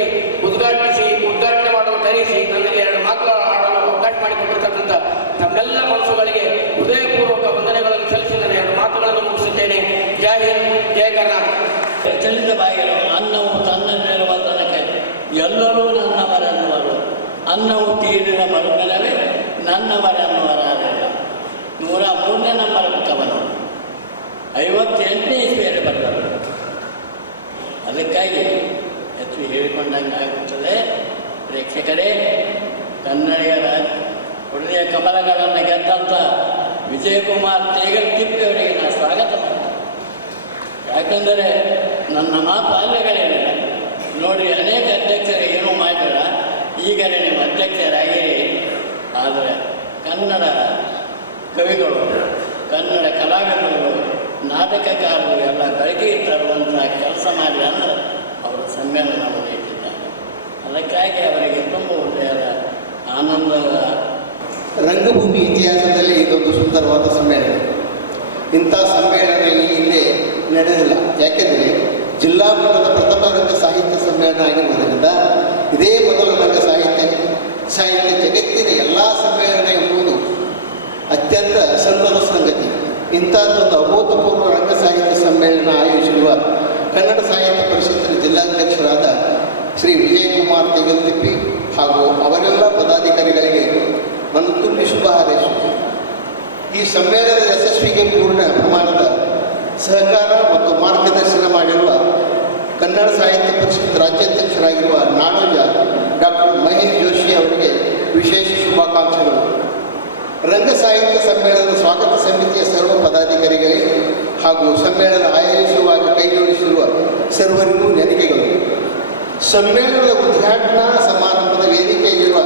ಉದ್ಘಾಟನೆ ಮಾಡಲು ಕರೆಸಿ ನನಗೆ 2 ಮಾತು ಆಡಲು ಅವಕಾಶ ಮಾಡಿಕೊಂಡಿರ್ತಕ್ಕಂಥ ತಮ್ಮೆಲ್ಲ ಮನಸ್ಸುಗಳಿಗೆ ಹೃದಯಪೂರ್ವಕ ವಂದನೆಗಳನ್ನು ಸಲ್ಲಿಸಿ ನಾನು 2 ಮಾತುಗಳನ್ನು ಮುಗಿಸುತ್ತೇನೆ. ಜೈ ಹಿಂದ್, ಜೈ ಕರ್ನಾಟಕ. ಚಲಿತ ಬಾಯಿಗಳು ಅನ್ನವು ತನ್ನಲ್ಲಿರುವ ತನಕ ಎಲ್ಲರೂ ನನ್ನವರನ್ನುವರು, ಅನ್ನವು ತೀರಿದ ಮರುಮೆಲವೇ ನನ್ನವರನ್ನುವರಾರಲ್ಲ. 103ನೇ ನಂಬರ್ ಕವನ 58ನೇ ಇಸ್ವಿಯಲ್ಲಿ ಬರ್ತದೆ. ಅದಕ್ಕಾಗಿ ಹೆಚ್ಚು ಹೇಳಿಕೊಂಡಂಗೆ ಆಗುತ್ತದೆ. ಪ್ರೇಕ್ಷಕರೇ, ಕನ್ನಡಿಗರ ಹೃದಯ ಕಮಲಗಳನ್ನು ಗೆದ್ದಂಥ ವಿಜಯಕುಮಾರ್ ತೇಗಲತಿಪ್ಪಿಯವರಿಗೆ ನಾನು ಸ್ವಾಗತ ಮಾಡ್ತೇನೆ. ಯಾಕಂದರೆ ನನ್ನ ಮಾತು ಅಲ್ಲಗಳೇನಿಲ್ಲ ನೋಡಿ, ಅನೇಕ ಅಧ್ಯಕ್ಷರು ಏನೂ ಮಾಡಿಲ್ಲ, ಈಗಲೇ ನಿಮ್ಮ ಅಧ್ಯಕ್ಷರಾಗಿರಿ. ಆದರೆ ಕನ್ನಡ ಕವಿಗಳು, ಕನ್ನಡ ಕಲಾವಿದರು, ನಾಟಕಕಾರರು ಎಲ್ಲ ಬೆಳಕಿಗೆ ತರುವಂಥ ಕೆಲಸ ಮಾಡಿ ಅಂದರೆ ಅವರು ಸಮ್ಮೇಳನವನ್ನು ಇಟ್ಟಿದ್ದಾರೆ. ಅದಕ್ಕಾಗಿ ಅವರಿಗೆ ತುಂಬ ಒಳ್ಳೆಯದ ಆನಂದದ ರಂಗಭೂಮಿ ಇತಿಹಾಸದಲ್ಲಿ ಇದೊಂದು ಸುಂದರವಾದ ಸಮ್ಮೇಳನ. ಇಂಥ ಸಮ್ಮೇಳನ ಈ ಹಿಂದೆ ನಡೆದಿಲ್ಲ. ಯಾಕೆಂದರೆ ಜಿಲ್ಲಾ ಮಟ್ಟದ ಪ್ರಥಮ ರಂಗ ಸಾಹಿತ್ಯ ಸಮ್ಮೇಳನ ಆಗಿರುವುದರಿಂದ ಇದೇ ಮೊದಲ ರಂಗ ಸಾಹಿತ್ಯ ಜಗತ್ತಿನ ಎಲ್ಲ ಸಮ್ಮೇಳನ ಎಂಬುದು ಅತ್ಯಂತ ಸಂತದ ಸಂಗತಿ. ಇಂಥದ್ದೊಂದು ಅಭೂತಪೂರ್ವ ರಂಗ ಸಾಹಿತ್ಯ ಸಮ್ಮೇಳನ ಆಯೋಜಿಸಿರುವ ಕನ್ನಡ ಸಾಹಿತ್ಯ ಪರಿಷತ್ತಿನ ಜಿಲ್ಲಾಧ್ಯಕ್ಷರಾದ ಶ್ರೀ ವಿಜಯಕುಮಾರ್ ತೆಗಲ್ತಿಪ್ಪಿ ಹಾಗೂ ಅವರೆಲ್ಲ ಪದಾಧಿಕಾರಿಗಳಿಗೆ ನನ್ನ ತುಂಬಿ ಶುಭ ಹಾರೈಸುತ್ತೇನೆ. ಈ ಸಮ್ಮೇಳನದ ಯಶಸ್ವಿಗೆ ಪೂರ್ಣ ಪ್ರಮಾಣದ ಸಹಕಾರ ಮತ್ತು ಮಾರ್ಗದರ್ಶನ ಮಾಡಿರುವ ಕನ್ನಡ ಸಾಹಿತ್ಯ ಪರಿಷತ್ ರಾಜ್ಯಾಧ್ಯಕ್ಷರಾಗಿರುವ ನಾಡೋಜ ಡಾಕ್ಟರ್ ಮಹೇಶ್ ಜೋಶಿ ಅವರಿಗೆ ವಿಶೇಷ ಶುಭಾಕಾಂಕ್ಷೆಗಳು. ರಂಗ ಸಾಹಿತ್ಯ ಸಮ್ಮೇಳನದ ಸ್ವಾಗತ ಸಮಿತಿಯ ಸರ್ವ ಪದಾಧಿಕಾರಿಗಳಿಗೆ ಹಾಗೂ ಸಮ್ಮೇಳನ ಆಯೋಜಿಸುವಾಗ ಕೈಜೋಡಿಸಿರುವ ಸರ್ವರಿಗೂ ನೆನಪಿಗಳು. ಸಮ್ಮೇಳನದ ಉದ್ಘಾಟನಾ ಸಮಾರಂಭದ ವೇದಿಕೆಯಲ್ಲಿರುವ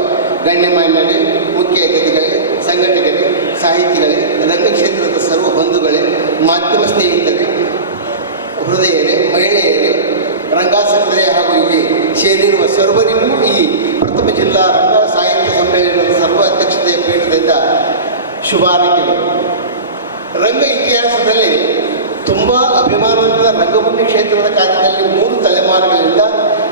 ಗಣ್ಯಮಾನ್ಯರೇ, ಮುಖ್ಯ ಅತಿಥಿಗಳೇ, ಸಂಘಟಕರೇ, ಸಾಹಿತಿಗಳೇ, ರಂಗಕ್ಷೇತ್ರದ ಸರ್ವ ಬಂಧುಗಳೇ, ಮಾಧ್ಯಮ ಸ್ನೇಹಿತರೇ, ಹೃದಯರೇ, ಮಹಿಳೆಯರೇ, ರಂಗಾಸಕ್ತರೇ ಹಾಗೂ ಇಲ್ಲಿ ಸೇರಿರುವ ಸರ್ವರಿಗೂ ಈ ಪ್ರಥಮ ಜಿಲ್ಲಾ ರಂಗ ಸಾಹಿತ್ಯ ಸಮ್ಮೇಳನದ ಸರ್ವ ಅಧ್ಯಕ್ಷತೆಯ ಪೀಠದಿಂದ ಶುಭಾರೈಕೆಗಳು. ರಂಗ ಇತಿಹಾಸದಲ್ಲಿ ತುಂಬ ಅಭಿಮಾನದ ರಂಗಭೂಮಿ ಕ್ಷೇತ್ರದ ಕಾರ್ಯದಲ್ಲಿ 3 ತಲೆಮಾರುಗಳಿಂದ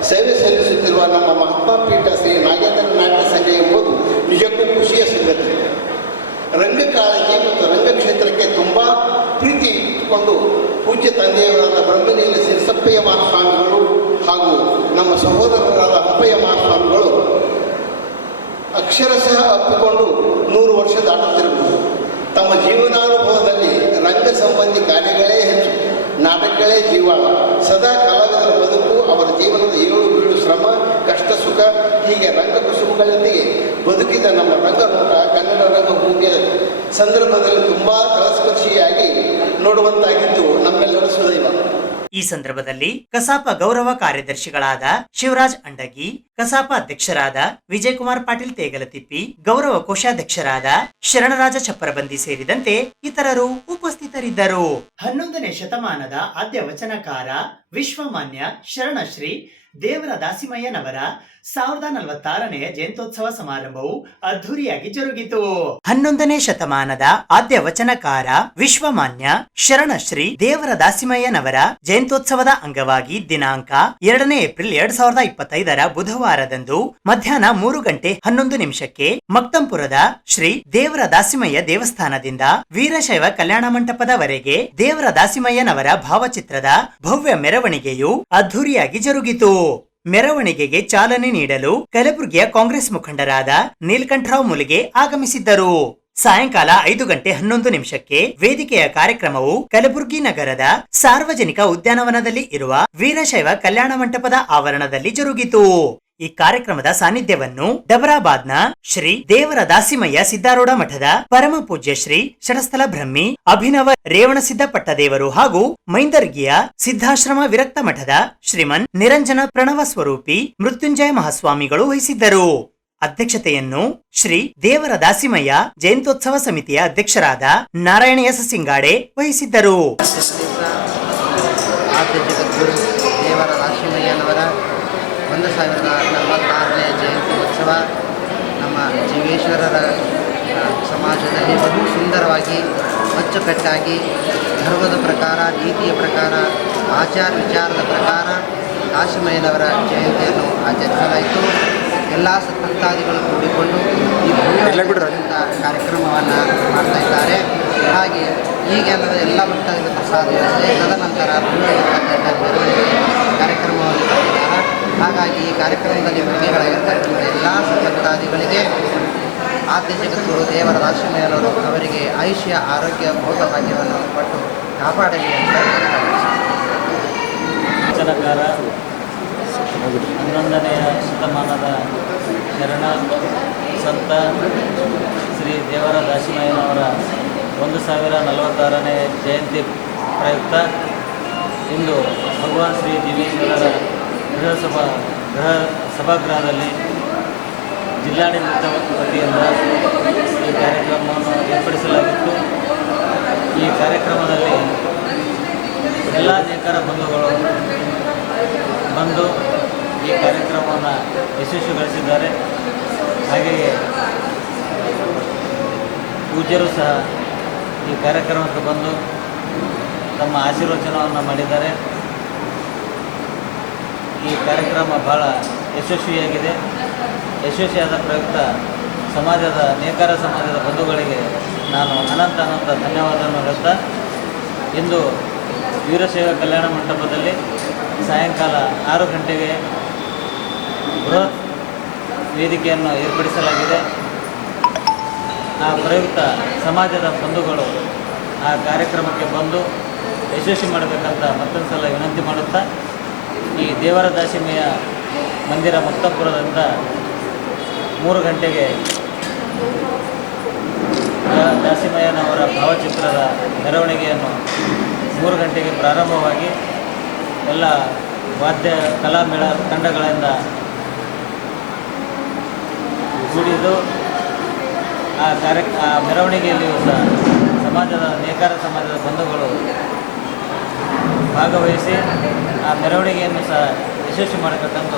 ಸೇವೆ ಸಲ್ಲಿಸುತ್ತಿರುವ ನಮ್ಮ ಮಹಾತ್ಮ ಪೀಠ ಶ್ರೀ ನಾಗೇಂದ್ರ ನಾಟ್ಯ ಸಂಘ ಎಂಬುದು ನಿಜಕ್ಕೂ ಖುಷಿಯ ಸಂಗತಿ. ರಂಗಕಾಳಜಿ ಮತ್ತು ರಂಗಕ್ಷೇತ್ರಕ್ಕೆ ತುಂಬ ಪ್ರೀತಿ ಇಟ್ಟುಕೊಂಡು ಪೂಜ್ಯ ತಂದೆಯವರಾದ ಬ್ರಹ್ಮಲೀಲೆ ಸಿರಿಸಪ್ಪಯ್ಯ ಮಹಾಸ್ವಾಮಿಗಳು ಹಾಗೂ ನಮ್ಮ ಸಹೋದರರಾದ ಹಂಪಯ್ಯ ಮಹಾಸ್ವಾಮಿಗಳು ಅಕ್ಷರಶಃ ಅಪ್ಪಿಕೊಂಡು 100 ವರ್ಷ ದಾಟುತ್ತಿರಬಹುದು. ತಮ್ಮ ಜೀವನಾನುಭವದಲ್ಲಿ ರಂಗ ಸಂಬಂಧಿ ಕಾರ್ಯಗಳೇ ಹೆಚ್ಚು, ನಾಟಕಗಳೇ ಜೀವಾಳ. ಸದಾ ಕಲಾವಿದರ ಬದುಕು, ಅವರ ಜೀವನದ ಏಳು ಬೀಳು, ಶ್ರಮ, ಕಷ್ಟ, ಸುಖ, ಹೀಗೆ ರಂಗ ಕುಸುಮಗಳೊಂದಿಗೆ ಬದುಕಿದ ನಮ್ಮ ರಂಗನೋಟ ಕನ್ನಡ ರಂಗಭೂಮಿಯ ಸಂದರ್ಭದಲ್ಲಿ ತುಂಬ ತಳಸ್ಪರ್ಶಿಯಾಗಿ ನೋಡುವಂತಾಗಿದ್ದು ನಮ್ಮೆಲ್ಲರ ಸುದೈವ. ಈ ಸಂದರ್ಭದಲ್ಲಿ ಕಸಾಪ ಗೌರವ ಕಾರ್ಯದರ್ಶಿಗಳಾದ ಶಿವರಾಜ್ ಅಂಡಗಿ, ಕಸಾಪ ಅಧ್ಯಕ್ಷರಾದ ವಿಜಯಕುಮಾರ್ ಪಾಟೀಲ್ ತೇಗಲತಿಪ್ಪಿ, ಗೌರವ ಕೋಶಾಧ್ಯಕ್ಷರಾದ ಶರಣರಾಜ ಚಪ್ಪರಬಂದಿ ಸೇರಿದಂತೆ ಇತರರು ಉಪಸ್ಥಿತರಿದ್ದರು. 11ನೇ ಶತಮಾನದ ಆದ್ಯ ವಚನಕಾರ ವಿಶ್ವಮಾನ್ಯ ಶರಣಶ್ರೀ ದೇವರ ದಾಸಿಮಯ್ಯನವರ 1046ನೇ ಜಯಂತ್ಯೋತ್ಸವ ಸಮಾರಂಭವು ಅದ್ಧೂರಿಯಾಗಿ ಜರುಗಿತು. 11ನೇ ಶತಮಾನದ ಆದ್ಯ ವಚನಕಾರ ವಿಶ್ವಮಾನ್ಯ ಶರಣಶ್ರೀ ದೇವರ ದಾಸಿಮಯ್ಯನವರ ಜಯಂತ್ಯೋತ್ಸವದ ಅಂಗವಾಗಿ ದಿನಾಂಕ 2ನೇ ಏಪ್ರಿಲ್ 2025 ಬುಧವಾರದಂದು ಮಧ್ಯಾಹ್ನ 3:11 ಮಕ್ತಂಪುರದ ಶ್ರೀ ದೇವರ ದಾಸಿಮಯ್ಯ ದೇವಸ್ಥಾನದಿಂದ ವೀರಶೈವ ಕಲ್ಯಾಣ ಮಂಟಪದವರೆಗೆ ದೇವರ ದಾಸಿಮಯ್ಯನವರ ಭಾವಚಿತ್ರದ ಭವ್ಯ ಮೆರವಣಿಗೆಯು ಅದ್ಧೂರಿಯಾಗಿ ಜರುಗಿತು. ಮೆರವಣಿಗೆಗೆ ಚಾಲನೆ ನೀಡಲು ಕಲಬುರಗಿಯ ಕಾಂಗ್ರೆಸ್ ಮುಖಂಡರಾದ ನೀಲಕಂಠರಾವ್ ಮುಲಿಗೆ ಆಗಮಿಸಿದ್ದರು. ಸಾಯಂಕಾಲ 5:11 ವೇದಿಕೆಯ ಕಾರ್ಯಕ್ರಮವು ಕಲಬುರಗಿ ನಗರದ ಸಾರ್ವಜನಿಕ ಉದ್ಯಾನವನದಲ್ಲಿ ಇರುವ ವೀರಶೈವ ಕಲ್ಯಾಣ ಮಂಟಪದ ಆವರಣದಲ್ಲಿ ಜರುಗಿತು. ಈ ಕಾರ್ಯಕ್ರಮದ ಸಾನ್ನಿಧ್ಯವನ್ನು ಡಬರಾಬಾದ್ನ ಶ್ರೀ ದೇವರ ದಾಸಿಮಯ್ಯ ಸಿದ್ದಾರೂಢ ಮಠದ ಪರಮ ಪೂಜ್ಯ ಶ್ರೀ ಷಡಸ್ಥಲ ಬ್ರಹ್ಮಿ ಅಭಿನವ ರೇವಣಸಿದ್ಧ ಪಟ್ಟದೇವರು ಹಾಗೂ ಮೈಂದರ್ಗಿಯ ಸಿದ್ಧಾಶ್ರಮ ವಿರಕ್ತ ಮಠದ ಶ್ರೀಮನ್ ನಿರಂಜನ ಪ್ರಣವ ಸ್ವರೂಪಿ ಮೃತ್ಯುಂಜಯ ಮಹಾಸ್ವಾಮಿಗಳು ವಹಿಸಿದ್ದರು. ಅಧ್ಯಕ್ಷತೆಯನ್ನು ಶ್ರೀ ದೇವರ ದಾಸಿಮಯ್ಯ ಜಯಂತ್ಯೋತ್ಸವ ಸಮಿತಿಯ ಅಧ್ಯಕ್ಷರಾದ ನಾರಾಯಣ ಎಸ್ ಸಿಂಗಾಡೆ ವಹಿಸಿದ್ದರು. ದೇವರ ದಾಸಿಮಯ್ಯನವರ 1046ನೇ ಜಯಂತಿ ಉತ್ಸವ ನಮ್ಮ ಜೀವೇಶ್ವರರ ಸಮಾಜದಲ್ಲಿ ಬಹು ಸುಂದರವಾಗಿ ಅಚ್ಚುಕಟ್ಟಾಗಿ ಧರ್ಮದ ಪ್ರಕಾರ, ನೀತಿಯ ಪ್ರಕಾರ, ಆಚಾರ ವಿಚಾರದ ಪ್ರಕಾರ ದಾಸಿಮಯ್ಯನವರ ಜಯಂತಿಯನ್ನು ಆಚರಿಸಲಾಯಿತು. ಎಲ್ಲ ಭಕ್ತಾದಿಗಳು ಕೂಡಿಕೊಂಡು ಈ ಕಾರ್ಯಕ್ರಮವನ್ನು ಮಾಡ್ತಾ ಇದ್ದಾರೆ. ಹಾಗೆ ಈಗೆಲ್ಲದ ಎಲ್ಲ ಭಕ್ತಾದಿಗಳ ಪ್ರಸಾದ ವ್ಯವಸ್ಥೆ, ತದನಂತರ ಮೆರವಣಿಗೆ ಕಾರ್ಯಕ್ರಮವನ್ನು ಮಾಡಿದ್ದಾರೆ. ಹಾಗಾಗಿ ಈ ಕಾರ್ಯಕ್ರಮದಲ್ಲಿ ಭಾಗಿಗಳಾಗಿರ್ತಕ್ಕಂಥ ಎಲ್ಲ ಭಕ್ತಾದಿಗಳಿಗೆ ಆದ್ಯ ಜಗದ್ಗುರು ದೇವರ ದಾಸಿಮಯ್ಯನವರು ಅವರಿಗೆ ಆಯುಷ್ಯ, ಆರೋಗ್ಯ, ಭೋಗಭಾಗ್ಯವನ್ನು ಕೊಟ್ಟು ಕಾಪಾಡಲಿ ಅಂತ ವಚನಕಾರ 11ನೇ ಶತಮಾನದ ಶರಣ ಸಂತ ಶ್ರೀ ದೇವರ ದಾಸಿಮಯ್ಯನವರ 1046ನೇ ಜಯಂತಿ ಪ್ರಯುಕ್ತ ಇಂದು ಭಗವಾನ್ ಶ್ರೀ ಜೀವೇಶ್ವರರ ಗೃಹ ಸಭಾಗೃಹದಲ್ಲಿ ಜಿಲ್ಲಾಡಳಿತ ವತಿಯಿಂದ ಈ ಕಾರ್ಯಕ್ರಮವನ್ನು ಏರ್ಪಡಿಸಲಾಗಿತ್ತು. ಕಾರ್ಯಕ್ರಮದಲ್ಲಿ ಎಲ್ಲ ನೇಕಾರ ಬಂಧುಗಳು ಬಂದು ಈ ಕಾರ್ಯಕ್ರಮವನ್ನು ಯಶಸ್ವಿಗೊಳಿಸಿದ್ದಾರೆ. ಹಾಗೆಯೇ ಪೂಜ್ಯರು ಸಹ ಈ ಕಾರ್ಯಕ್ರಮಕ್ಕೆ ಬಂದು ತಮ್ಮ ಆಶೀರ್ವಚನವನ್ನು ಮಾಡಿದ್ದಾರೆ. ಈ ಕಾರ್ಯಕ್ರಮ ಭಾಳ ಯಶಸ್ವಿಯಾಗಿದೆ. ಯಶಸ್ವಿಯಾದ ಪ್ರಯುಕ್ತ ನೇಕಾರ ಸಮಾಜದ ಬಂಧುಗಳಿಗೆ ನಾನು ಅನಂತ ಧನ್ಯವಾದವನ್ನು ಹೇಳುತ್ತಾ, ಇಂದು ವೀರಶೈವ ಕಲ್ಯಾಣ ಮಂಟಪದಲ್ಲಿ ಸಾಯಂಕಾಲ 6 ಗಂಟೆಗೆ ಬೃಹತ್ ವೇದಿಕೆಯನ್ನು ಏರ್ಪಡಿಸಲಾಗಿದೆ. ಆ ಪ್ರಯುಕ್ತ ಸಮಾಜದ ಬಂಧುಗಳು ಆ ಕಾರ್ಯಕ್ರಮಕ್ಕೆ ಬಂದು ಯಶಸ್ವಿ ಮಾಡಬೇಕಂತ ಮತ್ತೊಂದು ಸಲ ವಿನಂತಿ ಮಾಡುತ್ತಾ, ಈ ದೇವರ ದಾಸಿಮಯ್ಯ ಮಂದಿರ ಮುಕ್ತಾಪುರದಿಂದ 3 ಗಂಟೆಗೆ ದಾಸಿಮಯ್ಯನವರ ಭಾವಚಿತ್ರದ ಮೆರವಣಿಗೆಯನ್ನು 3 ಗಂಟೆಗೆ ಪ್ರಾರಂಭವಾಗಿ ಎಲ್ಲ ವಾದ್ಯ ಕಲಾಮೇಳ ತಂಡಗಳಿಂದ ಕೂಡಿದ್ದು ಆ ಮೆರವಣಿಗೆಯಲ್ಲಿಯೂ ಸಹ ನೇಕಾರ ಸಮಾಜದ ಬಂಧುಗಳು ಭಾಗವಹಿಸಿ ಆ ಮೆರವಣಿಗೆಯನ್ನು ಸಹ ಯಶಸ್ವಿ ಮಾಡಬೇಕಂತ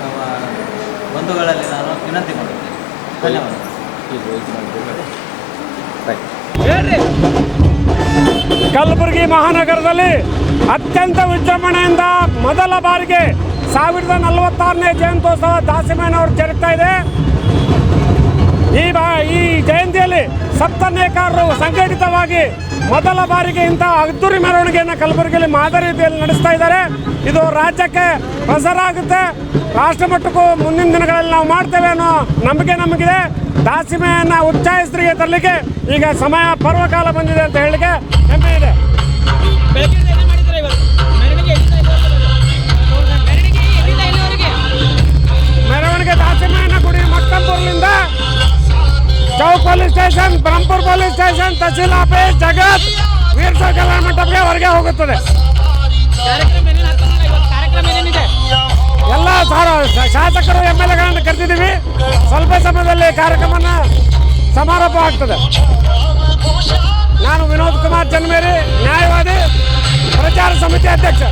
ನಮ್ಮ ಬಂಧುಗಳಲ್ಲಿ ನಾನು ವಿನಂತಿ ಮಾಡುತ್ತೇನೆ. ಧನ್ಯವಾದ. ಕಲಬುರಗಿ ಮಹಾನಗರದಲ್ಲಿ ಅತ್ಯಂತ ವಿಜೃಂಭಣೆಯಿಂದ ಮೊದಲ ಬಾರಿಗೆ 1046ನೇ ಜಯಂತ್ಯೋತ್ಸವ ದಾಸಿಮಯ್ಯನವರು ಜರುಗ್ತಾ ಇದೆ. ಈ ಜಯಂತಿಯಲ್ಲಿ ಸಪ್ತ ನೇಕಾರರು ಸಂಘಟಿತವಾಗಿ ಮೊದಲ ಬಾರಿಗೆ ಇಂಥ ಅದ್ದೂರಿ ಮೆರವಣಿಗೆಯನ್ನು ಕಲಬುರಗಿಯಲ್ಲಿ ಮಾದರಿ ರೀತಿಯಲ್ಲಿ ನಡೆಸ್ತಾ ಇದ್ದಾರೆ. ಇದು ರಾಜ್ಯಕ್ಕೆ ಪ್ರಸಾರ ಆಗುತ್ತೆ, ರಾಷ್ಟ್ರ ಮಟ್ಟಕ್ಕೂ ಮುಂದಿನ ದಿನಗಳಲ್ಲಿ ನಾವು ಮಾಡ್ತೇವೆ ಅನ್ನೋ ನಂಬಿಕೆ ನಮಗಿದೆ. ದಾಸಿಮಯ್ಯನ ಉಚ್ಚಾಯಿಸ್ತ್ರಿಗೆ ತರಲಿಕ್ಕೆ ಈಗ ಸಮಯ ಪರ್ವಕಾಲ ಬಂದಿದೆ ಅಂತ ಹೇಳಲಿಕ್ಕೆ ಹೆಮ್ಮೆ ಇದೆ. ಮೆರವಣಿಗೆ ದಾಸಿಮಯ್ಯನ ಗುಡಿ ಮಕ್ಕಂಪುರ್ಲಿಂದ chowk police station, Brahmapura police station, tehsil office, Jagat Veerashaiva ಕಲ್ಯಾಣ ಮಂಟಪಕ್ಕೆ ಹೊರಗೆ ಹೋಗುತ್ತದೆ. ಎಲ್ಲ ಶಾಸಕರು MLAಗಳನ್ನು ಕರೆದಿದ್ದೀವಿ. ಸ್ವಲ್ಪ ಸಮಯದಲ್ಲಿ ಕಾರ್ಯಕ್ರಮನ ಸಮಾರೋಪ ಆಗ್ತದೆ. ನಾನು ವಿನೋದ್ ಕುಮಾರ್ ಜನ್ಮೇರಿ, ನ್ಯಾಯವಾದಿ, ಪ್ರಚಾರ ಸಮಿತಿ ಅಧ್ಯಕ್ಷ.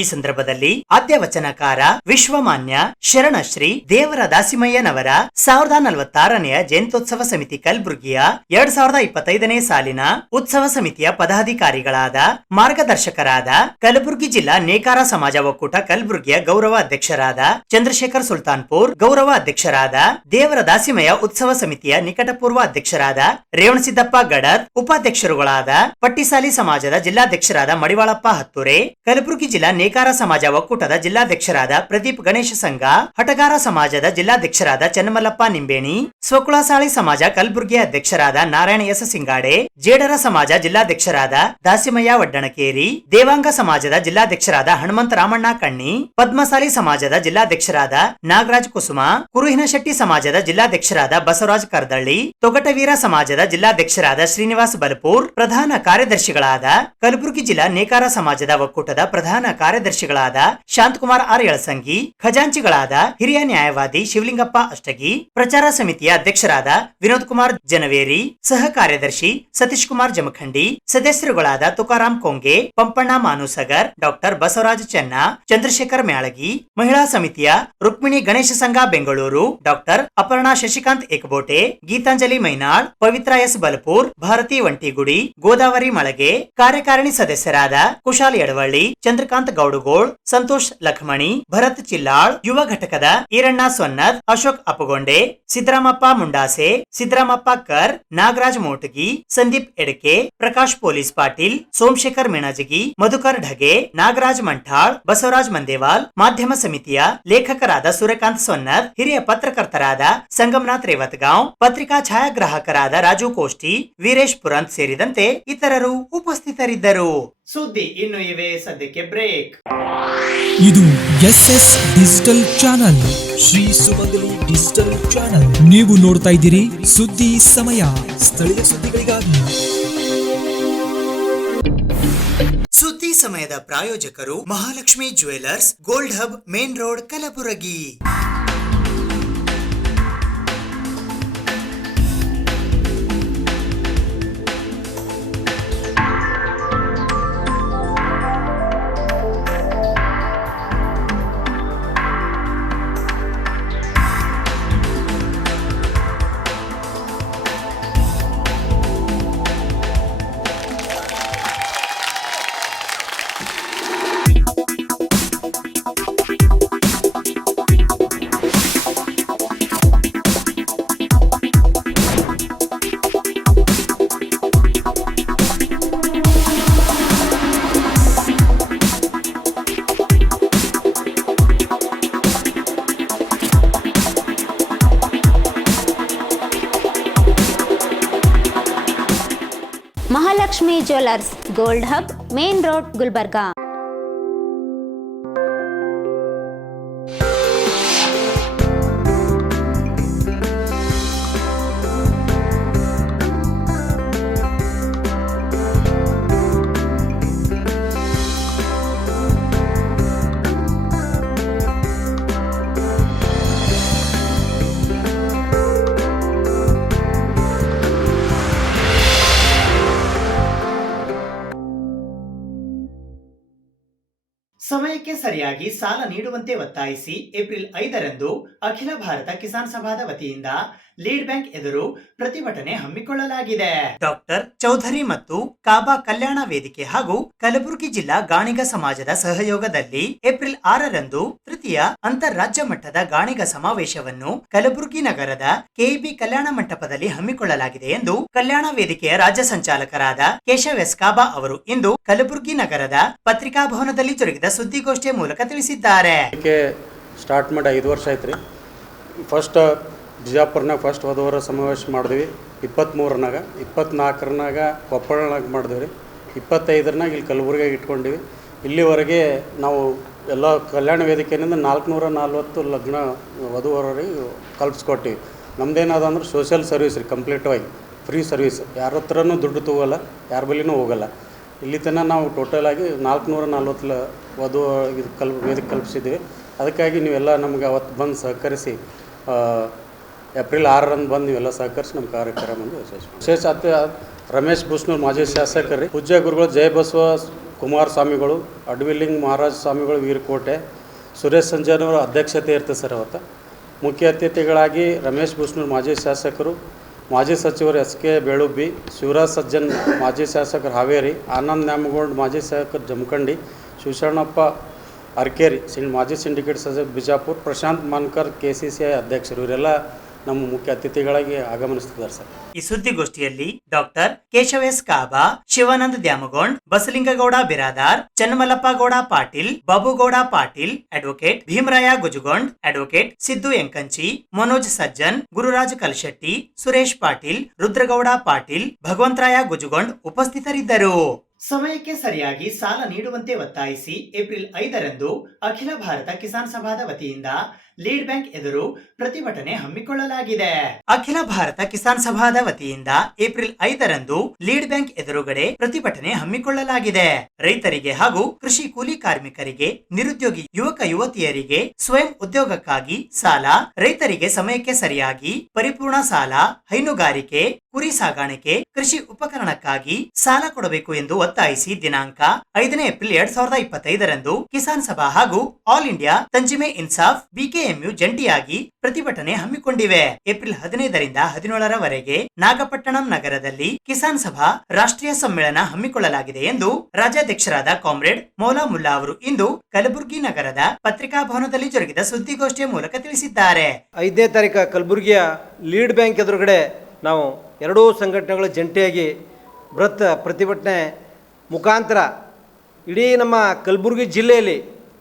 ಈ ಸಂದರ್ಭದಲ್ಲಿ ಆದ್ಯವಚನಕಾರ ವಿಶ್ವಮಾನ್ಯ ಶರಣಶ್ರೀ ದೇವರ ದಾಸಿಮಯ್ಯನವರ 1046ನೆಯ ಜಯಂತ್ಯೋತ್ಸವ ಸಮಿತಿ ಕಲಬುರಗಿಯ 2025ನೇ ಸಾಲಿನ ಉತ್ಸವ ಸಮಿತಿಯ ಪದಾಧಿಕಾರಿಗಳಾದ ಮಾರ್ಗದರ್ಶಕರಾದ ಕಲಬುರಗಿ ಜಿಲ್ಲಾ ನೇಕಾರ ಸಮಾಜ ಒಕ್ಕೂಟ ಕಲಬುರಗಿಯ ಗೌರವ ಅಧ್ಯಕ್ಷರಾದ ಚಂದ್ರಶೇಖರ್ ಸುಲ್ತಾನ್ಪುರ್, ಗೌರವ ಅಧ್ಯಕ್ಷರಾದ ದೇವರ ದಾಸಿಮಯ್ಯ ಉತ್ಸವ ಸಮಿತಿಯ ನಿಕಟಪೂರ್ವ ಅಧ್ಯಕ್ಷರಾದ ರೇವಣಸಿದ್ದಪ್ಪ ಗಡದ್, ಉಪಾಧ್ಯಕ್ಷರುಗಳಾದ ಪಟ್ಟಿಸಾಲಿ ಸಮಾಜದ ಜಿಲ್ಲಾಧ್ಯಕ್ಷರಾದ ಮಡಿವಾಳಪ್ಪ ಹತ್ತೂರೆ, ಕಲಬುರಗಿ ಜಿಲ್ಲಾ ನೇಕಾರ ಸಮಾಜ ಒಕ್ಕೂಟದ ಜಿಲ್ಲಾಧ್ಯಕ್ಷರಾದ ಪ್ರದೀಪ್ ಗಣೇಶ ಸಂಘ, ಹಟಗಾರ ಸಮಾಜದ ಜಿಲ್ಲಾಧ್ಯಕ್ಷರಾದ ಚನ್ನಮಲ್ಲಪ್ಪ ನಿಂಬೇಣಿ, ಸ್ವಕುಳಸಾಳಿ ಸಮಾಜ ಕಲಬುರಗಿಯ ಅಧ್ಯಕ್ಷರಾದ ನಾರಾಯಣ ಎಸ್ ಸಿಂಗಾಡೆ, ಜೇಡರ ಸಮಾಜ ಜಿಲ್ಲಾಧ್ಯಕ್ಷರಾದ ದಾಸಿಮಯ್ಯ ವಡ್ಡಣಕೇರಿ, ದೇವಾಂಗ ಸಮಾಜದ ಜಿಲ್ಲಾಧ್ಯಕ್ಷರಾದ ಹನುಮಂತ ರಾಮಣ್ಣ ಕಣ್ಣಿ, ಪದ್ಮಸಾಲಿ ಸಮಾಜದ ಜಿಲ್ಲಾಧ್ಯಕ್ಷರಾದ ನಾಗರಾಜ್ ಕುಸುಮ, ಕುರುಹಿನಶೆಟ್ಟಿ ಸಮಾಜದ ಜಿಲ್ಲಾಧ್ಯಕ್ಷರಾದ ಬಸವರಾಜ್ ಕರ್ದಳ್ಳಿ, ತೊಗಟವೀರ ಸಮಾಜದ ಜಿಲ್ಲಾಧ್ಯಕ್ಷರಾದ ಶ್ರೀನಿವಾಸ್ ಬಲಪೂರ್, ಪ್ರಧಾನ ಕಾರ್ಯದರ್ಶಿಗಳಾದ ಕಲಬುರಗಿ ಜಿಲ್ಲಾ ನೇಕಾರ ಸಮಾಜದ ಒಕ್ಕೂಟದ ಪ್ರಧಾನ ಕಾರ್ಯದರ್ಶಿಗಳಾದ ಶಾಂತಕುಮಾರ್ ಆರ್ ಯಳಸಂಗಿ, ಖಜಾಂಚಿಗಳಾದ ಹಿರಿಯ ನ್ಯಾಯವಾದಿ ಶಿವಲಿಂಗಪ್ಪ ಅಷ್ಟಗಿ, ಪ್ರಚಾರ ಸಮಿತಿಯ ಅಧ್ಯಕ್ಷರಾದ ವಿನೋದ್ ಕುಮಾರ್ ಜನವೇರಿ, ಸಹ ಕಾರ್ಯದರ್ಶಿ ಸತೀಶ್ ಕುಮಾರ್ ಜಮಖಂಡಿ, ಸದಸ್ಯರುಗಳಾದ ತುಕಾರಾಮ್ ಕೊಂಗೆ, ಪಂಪಣ್ಣ ಮಾನುಸಗರ್, ಡಾಕ್ಟರ್ ಬಸವರಾಜ್ ಚೆನ್ನ, ಚಂದ್ರಶೇಖರ್ ಮ್ಯಾಳಗಿ, ಮಹಿಳಾ ಸಮಿತಿಯ ರುಕ್ಮಿಣಿ ಗಣೇಶ ಸಂಘ ಬೆಂಗಳೂರು, ಡಾಕ್ಟರ್ ಅಪರ್ಣಾ ಶಶಿಕಾಂತ್ ಏಕಬೋಟೆ, ಗೀತಾಂಜಲಿ ಮೈನಾಳ್, ಪವಿತ್ರ ಎಸ್ ಬಲಪೂರ್, ಭಾರತಿ ವಂಟಿಗುಡಿ, ಗೋದಾವರಿ ಮಳಗೆ, ಕಾರ್ಯಕಾರಿಣಿ ಸದಸ್ಯರಾದ ಕುಶಾಲ್ ಯಡವಳ್ಳಿ, ಚಂದ್ರಕಾಂತ್ ಗೌಡುಗೋಳ್, ಸಂತೋಷ್ ಲಖಮಣಿ, ಭರತ್ ಚಿಲ್ಲಾಳ್, ಯುವ ಘಟಕದ ಈರಣ್ಣ ಸೊನ್ನದ್, ಅಶೋಕ್ ಅಪಗೊಂಡೆ, ಸಿದ್ದರಾಮಪ್ಪ ಮುಂಡಾಸೆ, ಸಿದ್ದರಾಮಪ್ಪ ಕರ್, ನಾಗರಾಜ್ ಮೋಟಗಿ, ಸಂದೀಪ್ ಎಡಕೆ, ಪ್ರಕಾಶ್ ಪೊಲೀಸ್ ಪಾಟೀಲ್, ಸೋಮಶೇಖರ್ ಮಿಣಜಗಿ, ಮಧುಕರ್ ಢಗೆ, ನಾಗರಾಜ್ ಮಂಠಾಳ್, ಬಸವರಾಜ್ ಮಂದೇವಾಲ್, ಮಾಧ್ಯಮ ಸಮಿತಿಯ ಲೇಖಕರಾದ ಸೂರ್ಯಕಾಂತ್ ಸೊನ್ನದ್, ಹಿರಿಯ ಪತ್ರಕರ್ತರಾದ ಸಂಗಮನಾಥ್ ರೇವತ್ಗಾಂವ್, ಪತ್ರಿಕಾ ಛಾಯಾಗ್ರಾಹಕರಾದ ರಾಜು ಕೋಷ್ಟಿ, ವೀರೇಶ್ ಪುರಂತ್ ಸೇರಿದಂತೆ ಇತರರು ಉಪಸ್ಥಿತರಿದ್ದರು. ಸುದ್ದಿ ಇನ್ನು ಇವೆ, ಸದ್ಯಕ್ಕೆ ಬ್ರೇಕ್. ಇದು SS ಡಿಜಿಟಲ್ ಚಾನಲ್, ಶ್ರೀ ಸುಮಂಗಲಿ ಡಿಜಿಟಲ್ ಚಾನಲ್. ನೀವು ನೋಡ್ತಾ ಇದ್ದೀರಿ ಸುದ್ದಿ ಸಮಯ, ಸ್ಥಳೀಯ ಸುದ್ದಿಗಳಿಗಾಗಿ. ಸುದ್ದಿ ಸಮಯದ ಪ್ರಾಯೋಜಕರು Mahalakshmi jewellers, gold hub, main road, Kalaburagi. Mahalakshmi jewellers gold hub main road Gulbarga. ಸಮಯಕ್ಕೆ ಸರಿಯಾಗಿ ಸಾಲ ನೀಡುವಂತೆ ಒತ್ತಾಯಿಸಿ ಏಪ್ರಿಲ್ 5ರಂದು ಅಖಿಲ ಭಾರತ ಕಿಸಾನ್ ಸಭಾದ ವತಿಯಿಂದ ಲೀಡ್ ಬ್ಯಾಂಕ್ ಎದುರು ಪ್ರತಿಭಟನೆ ಹಮ್ಮಿಕೊಳ್ಳಲಾಗಿದೆ. ಡಾಕ್ಟರ್ ಚೌಧರಿ ಮತ್ತು ಕಾಬಾ ಕಲ್ಯಾಣ ವೇದಿಕೆ ಹಾಗೂ ಕಲಬುರಗಿ ಜಿಲ್ಲಾ ಗಾಣಿಗ ಸಮಾಜದ ಸಹಯೋಗದಲ್ಲಿ ಏಪ್ರಿಲ್ 6ರಂದು ತೃತೀಯ ಅಂತಾರಾಜ್ಯ ಮಟ್ಟದ ಗಾಣಿಗ ಸಮಾವೇಶವನ್ನು ಕಲಬುರಗಿ ನಗರದ ಕೆಇಬಿ ಕಲ್ಯಾಣ ಮಂಟಪದಲ್ಲಿ ಹಮ್ಮಿಕೊಳ್ಳಲಾಗಿದೆ ಎಂದು ಕಲ್ಯಾಣ ವೇದಿಕೆಯ ರಾಜ್ಯ ಸಂಚಾಲಕರಾದ ಕೇಶವ್ ಎಸ್ ಕಾಬಾ ಅವರು ಇಂದು ಕಲಬುರಗಿ ನಗರದ ಪತ್ರಿಕಾ ಭವನದಲ್ಲಿ ಜರುಗಿದ ಸುದ್ದಿಗೋಷ್ಠಿಯ ಮೂಲಕ ತಿಳಿಸಿದ್ದಾರೆ. ಸ್ಟಾರ್ಟ್ ಮಾಡಿ 5 ವರ್ಷ ಆಯ್ತು. ಫಸ್ಟ್ ಬಿಜಾಪುರ್ನಾಗ ಫಸ್ಟ್ ಹೋದವರ ಸಮಾವೇಶ ಮಾಡಿದ್ವಿ. 23ರನಾಗ 24ರನಾಗ ಕೊಪ್ಪಳನಾಗ ಮಾಡಿದ್ವಿ. 25ರನಾಗ ಇಲ್ಲಿ ಕಲಬುರಗಿಯಾಗ ಇಟ್ಕೊಂಡಿವಿ. ಇಲ್ಲಿವರೆಗೆ ನಾವು ಎಲ್ಲ ಕಲ್ಯಾಣ ವೇದಿಕೆಯಿಂದ 440 ಲಗ್ನ ವಧುವರರಿಗೆ ಕಲ್ಪಿಸ್ಕೊಟ್ಟಿವಿ. ನಮ್ದೇನಾದ ಅಂದ್ರೆ ಸೋಷಿಯಲ್ ಸರ್ವಿಸ್ ರೀ, ಕಂಪ್ಲೀಟಾಗಿ ಫ್ರೀ ಸರ್ವಿಸ್. ಯಾರ ಹತ್ರನೂ ದುಡ್ಡು ತಗೋಲ್ಲ, ಯಾರ ಬಳಿನೂ ಹೋಗಲ್ಲ. ಇಲ್ಲಿ ತನಕ ನಾವು ಟೋಟಲಾಗಿ 440 ವೇದಿಕೆ ಕಲ್ಪಿಸಿದ್ದೀವಿ. ಅದಕ್ಕಾಗಿ ನೀವೆಲ್ಲ ನಮ್ಗೆ ಅವತ್ತು ಬಂದು ಸಹಕರಿಸಿ ಏಪ್ರಿಲ್ 6ರಂದು ಬಂದು ನೀವೆಲ್ಲ ಸಹಕರಿಸಿ ನಮ್ಮ ಕಾರ್ಯಕ್ರಮವನ್ನು ವಿಶೇಷ ರಮೇಶ್ ಬುಸ್ನೂರ್ ಮಾಜಿ ಶಾಸಕರು, ಪೂಜ್ಯ ಗುರುಗಳು ಜಯಬಸವ ಕುಮಾರ ಸ್ವಾಮಿಗಳು, ಅಡ್ವಿಲಿಂಗ್ ಮಹಾರಾಜ ಸ್ವಾಮಿಗಳು ವೀರಕೋಟೆ, ಸುರೇಶ್ ಸಂಜನವರ ಅಧ್ಯಕ್ಷತೆ ಇರ್ತದೆ ಸರ್. ಅವತ್ತು ಮುಖ್ಯ ಅತಿಥಿಗಳಾಗಿ ರಮೇಶ್ ಬುಸ್ನೂರ್ ಮಾಜಿ ಶಾಸಕರು, ಮಾಜಿ ಸಚಿವರು SK ಬೇಳುಬ್ಬಿ, ಶಿವರಾಜ್ ಸಜ್ಜನ್ ಮಾಜಿ ಶಾಸಕರು ಹಾವೇರಿ, ಆನಂದ್ ನ್ಯಾಮಗೌಡ್ ಮಾಜಿ ಶಾಸಕರು ಜಮಖಂಡಿ, ಶಿವಶರಣಪ್ಪ ಅರ್ಕೇರಿ ಮಾಜಿ ಸಿಂಡಿಕೇಟ್ ಸದಸ್ಯ ಬಿಜಾಪುರ, ಪ್ರಶಾಂತ್ ಮಾನ್ಕರ್ KCCI ಅಧ್ಯಕ್ಷರು, ಇವರೆಲ್ಲ ನಮ್ಮ ಮುಖ್ಯ ಅತಿಥಿಗಳಾಗಿ ಆಗಮನಿಸುತ್ತಿದ್ದಾರೆ ಸರ್. ಈ ಸುದ್ದಿಗೋಷ್ಠಿಯಲ್ಲಿ doctor Keshav S Kaba, Shivananda Dyamagond, Basalingagouda Biradar, Channamallappa Gowda Patil, Babugouda Patil, advocate Bhimaraya Gujugond, advocate Siddu Emkanchi, Manoj Sajjan, Gururaj Kalshetti, Suresh Patil, Rudragouda Patil, Bhagavantaraya Gujugond ಉಪಸ್ಥಿತರಿದ್ದರು. ಸಮಯಕ್ಕೆ ಸರಿಯಾಗಿ ಸಾಲ ನೀಡುವಂತೆ ಒತ್ತಾಯಿಸಿ ಏಪ್ರಿಲ್ 5ರಂದು ಅಖಿಲ ಭಾರತ ಕಿಸಾನ್ ಸಭಾದ ವತಿಯಿಂದ ಲೀಡ್ ಬ್ಯಾಂಕ್ ಎದುರು ಪ್ರತಿಭಟನೆ ಹಮ್ಮಿಕೊಳ್ಳಲಾಗಿದೆ. ಅಖಿಲ ಭಾರತ ಕಿಸಾನ್ ಸಭಾದ ವತಿಯಿಂದ ಏಪ್ರಿಲ್ 5ರಂದು ಲೀಡ್ ಬ್ಯಾಂಕ್ ಎದುರುಗಡೆ ಪ್ರತಿಭಟನೆ ಹಮ್ಮಿಕೊಳ್ಳಲಾಗಿದೆ. ರೈತರಿಗೆ ಹಾಗೂ ಕೃಷಿ ಕೂಲಿ ಕಾರ್ಮಿಕರಿಗೆ, ನಿರುದ್ಯೋಗಿ ಯುವಕ ಯುವತಿಯರಿಗೆ ಸ್ವಯಂ ಉದ್ಯೋಗಕ್ಕಾಗಿ ಸಾಲ, ರೈತರಿಗೆ ಸಮಯಕ್ಕೆ ಸರಿಯಾಗಿ ಪರಿಪೂರ್ಣ ಸಾಲ, ಹೈನುಗಾರಿಕೆ, ಕುರಿ ಸಾಗಾಣಿಕೆ, ಕೃಷಿ ಉಪಕರಣಕ್ಕಾಗಿ ಸಾಲ ಕೊಡಬೇಕು ಎಂದು ಒತ್ತಾಯಿಸಿ ದಿನಾಂಕ 5ನೇ ಏಪ್ರಿಲ್ 2025ರಂದು ಕಿಸಾನ್ ಸಭಾ ಹಾಗೂ ಆಲ್ ಇಂಡಿಯಾ ತಂಜಿಮೆ ಇನ್ಸಾಫ್ BKMU ಜಂಟಿಯಾಗಿ ಪ್ರತಿಭಟನೆ ಹಮ್ಮಿಕೊಂಡಿವೆ. ಏಪ್ರಿಲ್ 15ರಿಂದ 17ರವರೆಗೆ ನಾಗಪಟ್ಟಣಂ ನಗರದಲ್ಲಿ ಕಿಸಾನ್ ಸಭಾ ರಾಷ್ಟ್ರೀಯ ಸಮ್ಮೇಳನ ಹಮ್ಮಿಕೊಳ್ಳಲಾಗಿದೆ ಎಂದು ರಾಜ್ಯಾಧ್ಯಕ್ಷರಾದ ಕಾಮ್ರೇಡ್ ಮೌಲಾ ಮುಲ್ಲಾ ಅವರು ಇಂದು ಕಲಬುರಗಿ ನಗರದ ಪತ್ರಿಕಾ ಭವನದಲ್ಲಿ ಜರುಗಿದ ಸುದ್ದಿಗೋಷ್ಠಿಯ ಮೂಲಕ ತಿಳಿಸಿದ್ದಾರೆ. 5ನೇ ತಾರೀಕು ಕಲಬುರಗಿಯ ಲೀಡ್ ಬ್ಯಾಂಕ್ ಎದುರುಗಡೆ ನಾವು ಎರಡೂ ಸಂಘಟನೆಗಳು ಜಂಟಿಯಾಗಿ ಬೃಹತ್ ಪ್ರತಿಭಟನೆ ಮುಖಾಂತರ ಇಡೀ ನಮ್ಮ ಕಲಬುರಗಿ ಜಿಲ್ಲೆಯಲ್ಲಿ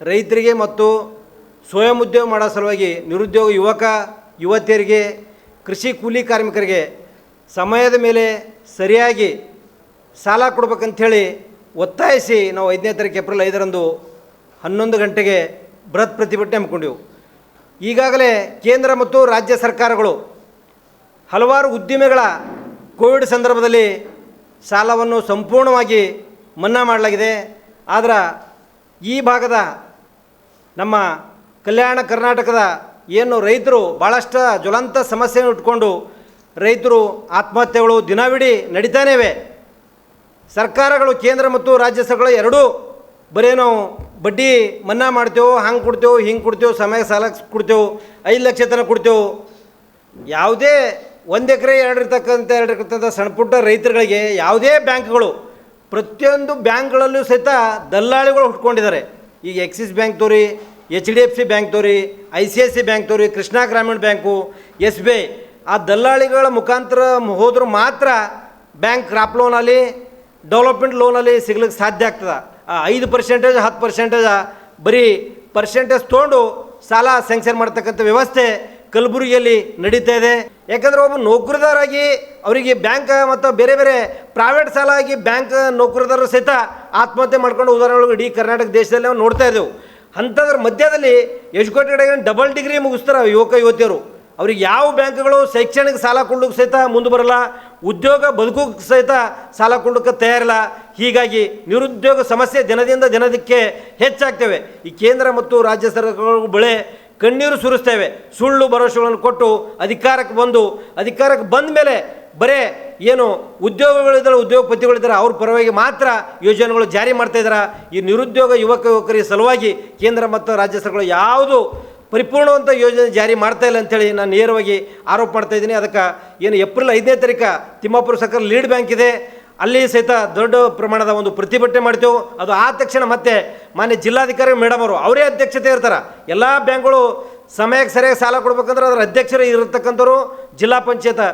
ರೈತರಿಗೆ ಮತ್ತು ಸ್ವಯಂ ಉದ್ಯೋಗ ಮಾಡೋ ಸಲುವಾಗಿ ನಿರುದ್ಯೋಗ ಯುವಕ ಯುವತಿಯರಿಗೆ, ಕೃಷಿ ಕೂಲಿ ಕಾರ್ಮಿಕರಿಗೆ ಸಮಯದ ಮೇಲೆ ಸರಿಯಾಗಿ ಸಾಲ ಕೊಡ್ಬೇಕಂಥೇಳಿ ಒತ್ತಾಯಿಸಿ ನಾವು 5ನೇ ತಾರೀಕು ಏಪ್ರಿಲ್ 5ರಂದು 11 ಗಂಟೆಗೆ ಬೃಹತ್ ಪ್ರತಿಭಟನೆ ಹಮ್ಮಿಕೊಂಡೆವು. ಈಗಾಗಲೇ ಕೇಂದ್ರ ಮತ್ತು ರಾಜ್ಯ ಸರ್ಕಾರಗಳು ಹಲವಾರು ಉದ್ದಿಮೆಗಳ ಕೋವಿಡ್ ಸಂದರ್ಭದಲ್ಲಿ ಸಾಲವನ್ನು ಸಂಪೂರ್ಣವಾಗಿ ಮನ್ನಾ ಮಾಡಲಾಗಿದೆ. ಆದರೆ ಈ ಭಾಗದ ನಮ್ಮ ಕಲ್ಯಾಣ ಕರ್ನಾಟಕದ ಏನು ರೈತರು ಭಾಳಷ್ಟು ಜ್ವಲಂತ ಸಮಸ್ಯೆಯನ್ನು ಇಟ್ಕೊಂಡು ರೈತರು ಆತ್ಮಹತ್ಯೆಗಳು ದಿನವಿಡೀ ನಡೀತಾನೇ ಇವೆ. ಸರ್ಕಾರಗಳು ಕೇಂದ್ರ ಮತ್ತು ರಾಜ್ಯ ಸರ್ಕಾರಗಳು ಎರಡೂ ಬರೀ ನಾವು ಬಡ್ಡಿ ಮನ್ನಾ ಮಾಡ್ತೇವೆ, ಹಂಗೆ ಕೊಡ್ತೇವೆ, ಹಿಂಗೆ ಕೊಡ್ತೇವೆ, ಸಮಯ ಸಾಲ ಕೊಡ್ತೇವೆ, 5 ಲಕ್ಷ ತನಕ ಕೊಡ್ತೇವೆ. ಯಾವುದೇ 1 ಎಕರೆ 2 ಇರ್ತಕ್ಕಂಥ ಸಣ್ಣ ಪುಟ್ಟ ರೈತರುಗಳಿಗೆ ಯಾವುದೇ ಬ್ಯಾಂಕ್ಗಳು, ಪ್ರತಿಯೊಂದು ಬ್ಯಾಂಕ್ಗಳಲ್ಲೂ ಸಹಿತ ದಲ್ಲಾಳಿಗಳು ಹುಟ್ಕೊಂಡಿದ್ದಾರೆ. ಈಗ ಎಕ್ಸಿಸ್ ಬ್ಯಾಂಕ್ ತೋರಿ, HDFC ಬ್ಯಾಂಕ್ ತೋರಿ, ICICI ಬ್ಯಾಂಕ್ ತೋರಿ, ಕೃಷ್ಣಾ ಗ್ರಾಮೀಣ ಬ್ಯಾಂಕು, SBI, ಆ ದಲ್ಲಾಳಿಗಳ ಮುಖಾಂತರ ಹೋದರೂ ಮಾತ್ರ ಬ್ಯಾಂಕ್ ಕ್ರಾಪ್ ಲೋನಲ್ಲಿ, ಡೆವಲಪ್ಮೆಂಟ್ ಲೋನಲ್ಲಿ ಸಿಗ್ಲಿಕ್ಕೆ ಸಾಧ್ಯ ಆಗ್ತದೆ. 5% 10% ಬರೀ ಪರ್ಸೆಂಟೇಜ್ ತೊಗೊಂಡು ಸಾಲ ಸ್ಯಾಂಕ್ಷನ್ ಮಾಡ್ತಕ್ಕಂಥ ವ್ಯವಸ್ಥೆ ಕಲಬುರಗಿಯಲ್ಲಿ ನಡೀತಾ ಇದೆ. ಯಾಕಂದರೆ ಒಬ್ಬ ನೌಕರದಾರಾಗಿ ಅವರಿಗೆ ಬ್ಯಾಂಕ್ ಮತ್ತು ಬೇರೆ ಬೇರೆ ಪ್ರೈವೇಟ್ ಸಾಲ ಆಗಿ ಬ್ಯಾಂಕ್ ನೌಕರದಾರರು ಸಹಿತ ಆತ್ಮಹತ್ಯೆ ಮಾಡ್ಕೊಂಡು ಉದಾಹರಣೆಗಳು ಇಡೀ ಕರ್ನಾಟಕ ದೇಶದಲ್ಲಿ ನಾವು ನೋಡ್ತಾ ಇದ್ದೆವು. ಅಂಥದ್ರ ಮಧ್ಯದಲ್ಲಿ ಎಜುಕೇಟೆಡ್ ಆಗಿ ಡಬಲ್ ಡಿಗ್ರಿ ಮುಗಿಸ್ತಾರೆ ಯುವಕ ಯುವತಿಯರು. ಅವ್ರಿಗೆ ಯಾವ ಬ್ಯಾಂಕ್ಗಳು ಶೈಕ್ಷಣಿಕ ಸಾಲ ಕೊಡೋಕ್ಕೆ ಸಹಿತ ಮುಂದೆ ಬರಲ್ಲ, ಉದ್ಯೋಗ ಬದುಕೋಕ್ಕೆ ಸಹಿತ ಸಾಲ ಕೊಡೋಕ್ಕೆ ತಯಾರಿಲ್ಲ. ಹೀಗಾಗಿ ನಿರುದ್ಯೋಗ ಸಮಸ್ಯೆ ದಿನದಿಂದ ದಿನಕ್ಕೆ ಹೆಚ್ಚಾಗ್ತೇವೆ. ಈ ಕೇಂದ್ರ ಮತ್ತು ರಾಜ್ಯ ಸರ್ಕಾರಗಳು ಬಳೆ ಕಣ್ಣೀರು ಸುರಿಸ್ತೇವೆ. ಸುಳ್ಳು ಭರವಸೆಗಳನ್ನು ಕೊಟ್ಟು ಅಧಿಕಾರಕ್ಕೆ ಬಂದ ಮೇಲೆ ಬರೇ ಏನು ಉದ್ಯೋಗಗಳಿದ್ದಾರೆ, ಉದ್ಯೋಗಪತಿಗಳಿದ್ದಾರೆ, ಅವ್ರ ಪರವಾಗಿ ಮಾತ್ರ ಯೋಜನೆಗಳು ಜಾರಿ ಮಾಡ್ತಾಯಿದ್ದಾರೆ. ಈ ನಿರುದ್ಯೋಗ ಯುವಕರಿಗೆ ಸಲುವಾಗಿ ಕೇಂದ್ರ ಮತ್ತು ರಾಜ್ಯ ಸರ್ಕಾರಗಳು ಯಾವುದು ಪರಿಪೂರ್ಣವಂತ ಯೋಜನೆ ಜಾರಿ ಮಾಡ್ತಾ ಇಲ್ಲ ಅಂಥೇಳಿ ನಾನು ನೇರವಾಗಿ ಆರೋಪ ಮಾಡ್ತಾ ಇದ್ದೀನಿ. ಅದಕ್ಕೆ ಏನು ಏಪ್ರಿಲ್ 5ನೇ ತಾರೀಕು ತಿಮ್ಮಾಪುರ ಸರ್ಕಾರ ಲೀಡ್ ಬ್ಯಾಂಕ್ ಇದೆ, ಅಲ್ಲಿ ಸಹಿತ ದೊಡ್ಡ ಪ್ರಮಾಣದ ಒಂದು ಪ್ರತಿಭಟನೆ ಮಾಡ್ತೇವೆ. ಅದು ಆದ ತಕ್ಷಣ ಮತ್ತೆ ಮಾನ್ಯ ಜಿಲ್ಲಾಧಿಕಾರಿ ಮೇಡಮ್ ಅವರು ಅವರೇ ಅಧ್ಯಕ್ಷತೆ ಇರ್ತಾರೆ. ಎಲ್ಲ ಬ್ಯಾಂಕ್ಗಳು ಸಮಯಕ್ಕೆ ಸರಿಯಾಗಿ ಸಾಲ ಕೊಡ್ಬೇಕಂದ್ರೆ ಅದರ ಅಧ್ಯಕ್ಷರೇ ಇರತಕ್ಕಂಥವ್ರು ಜಿಲ್ಲಾ ಪಂಚಾಯತ್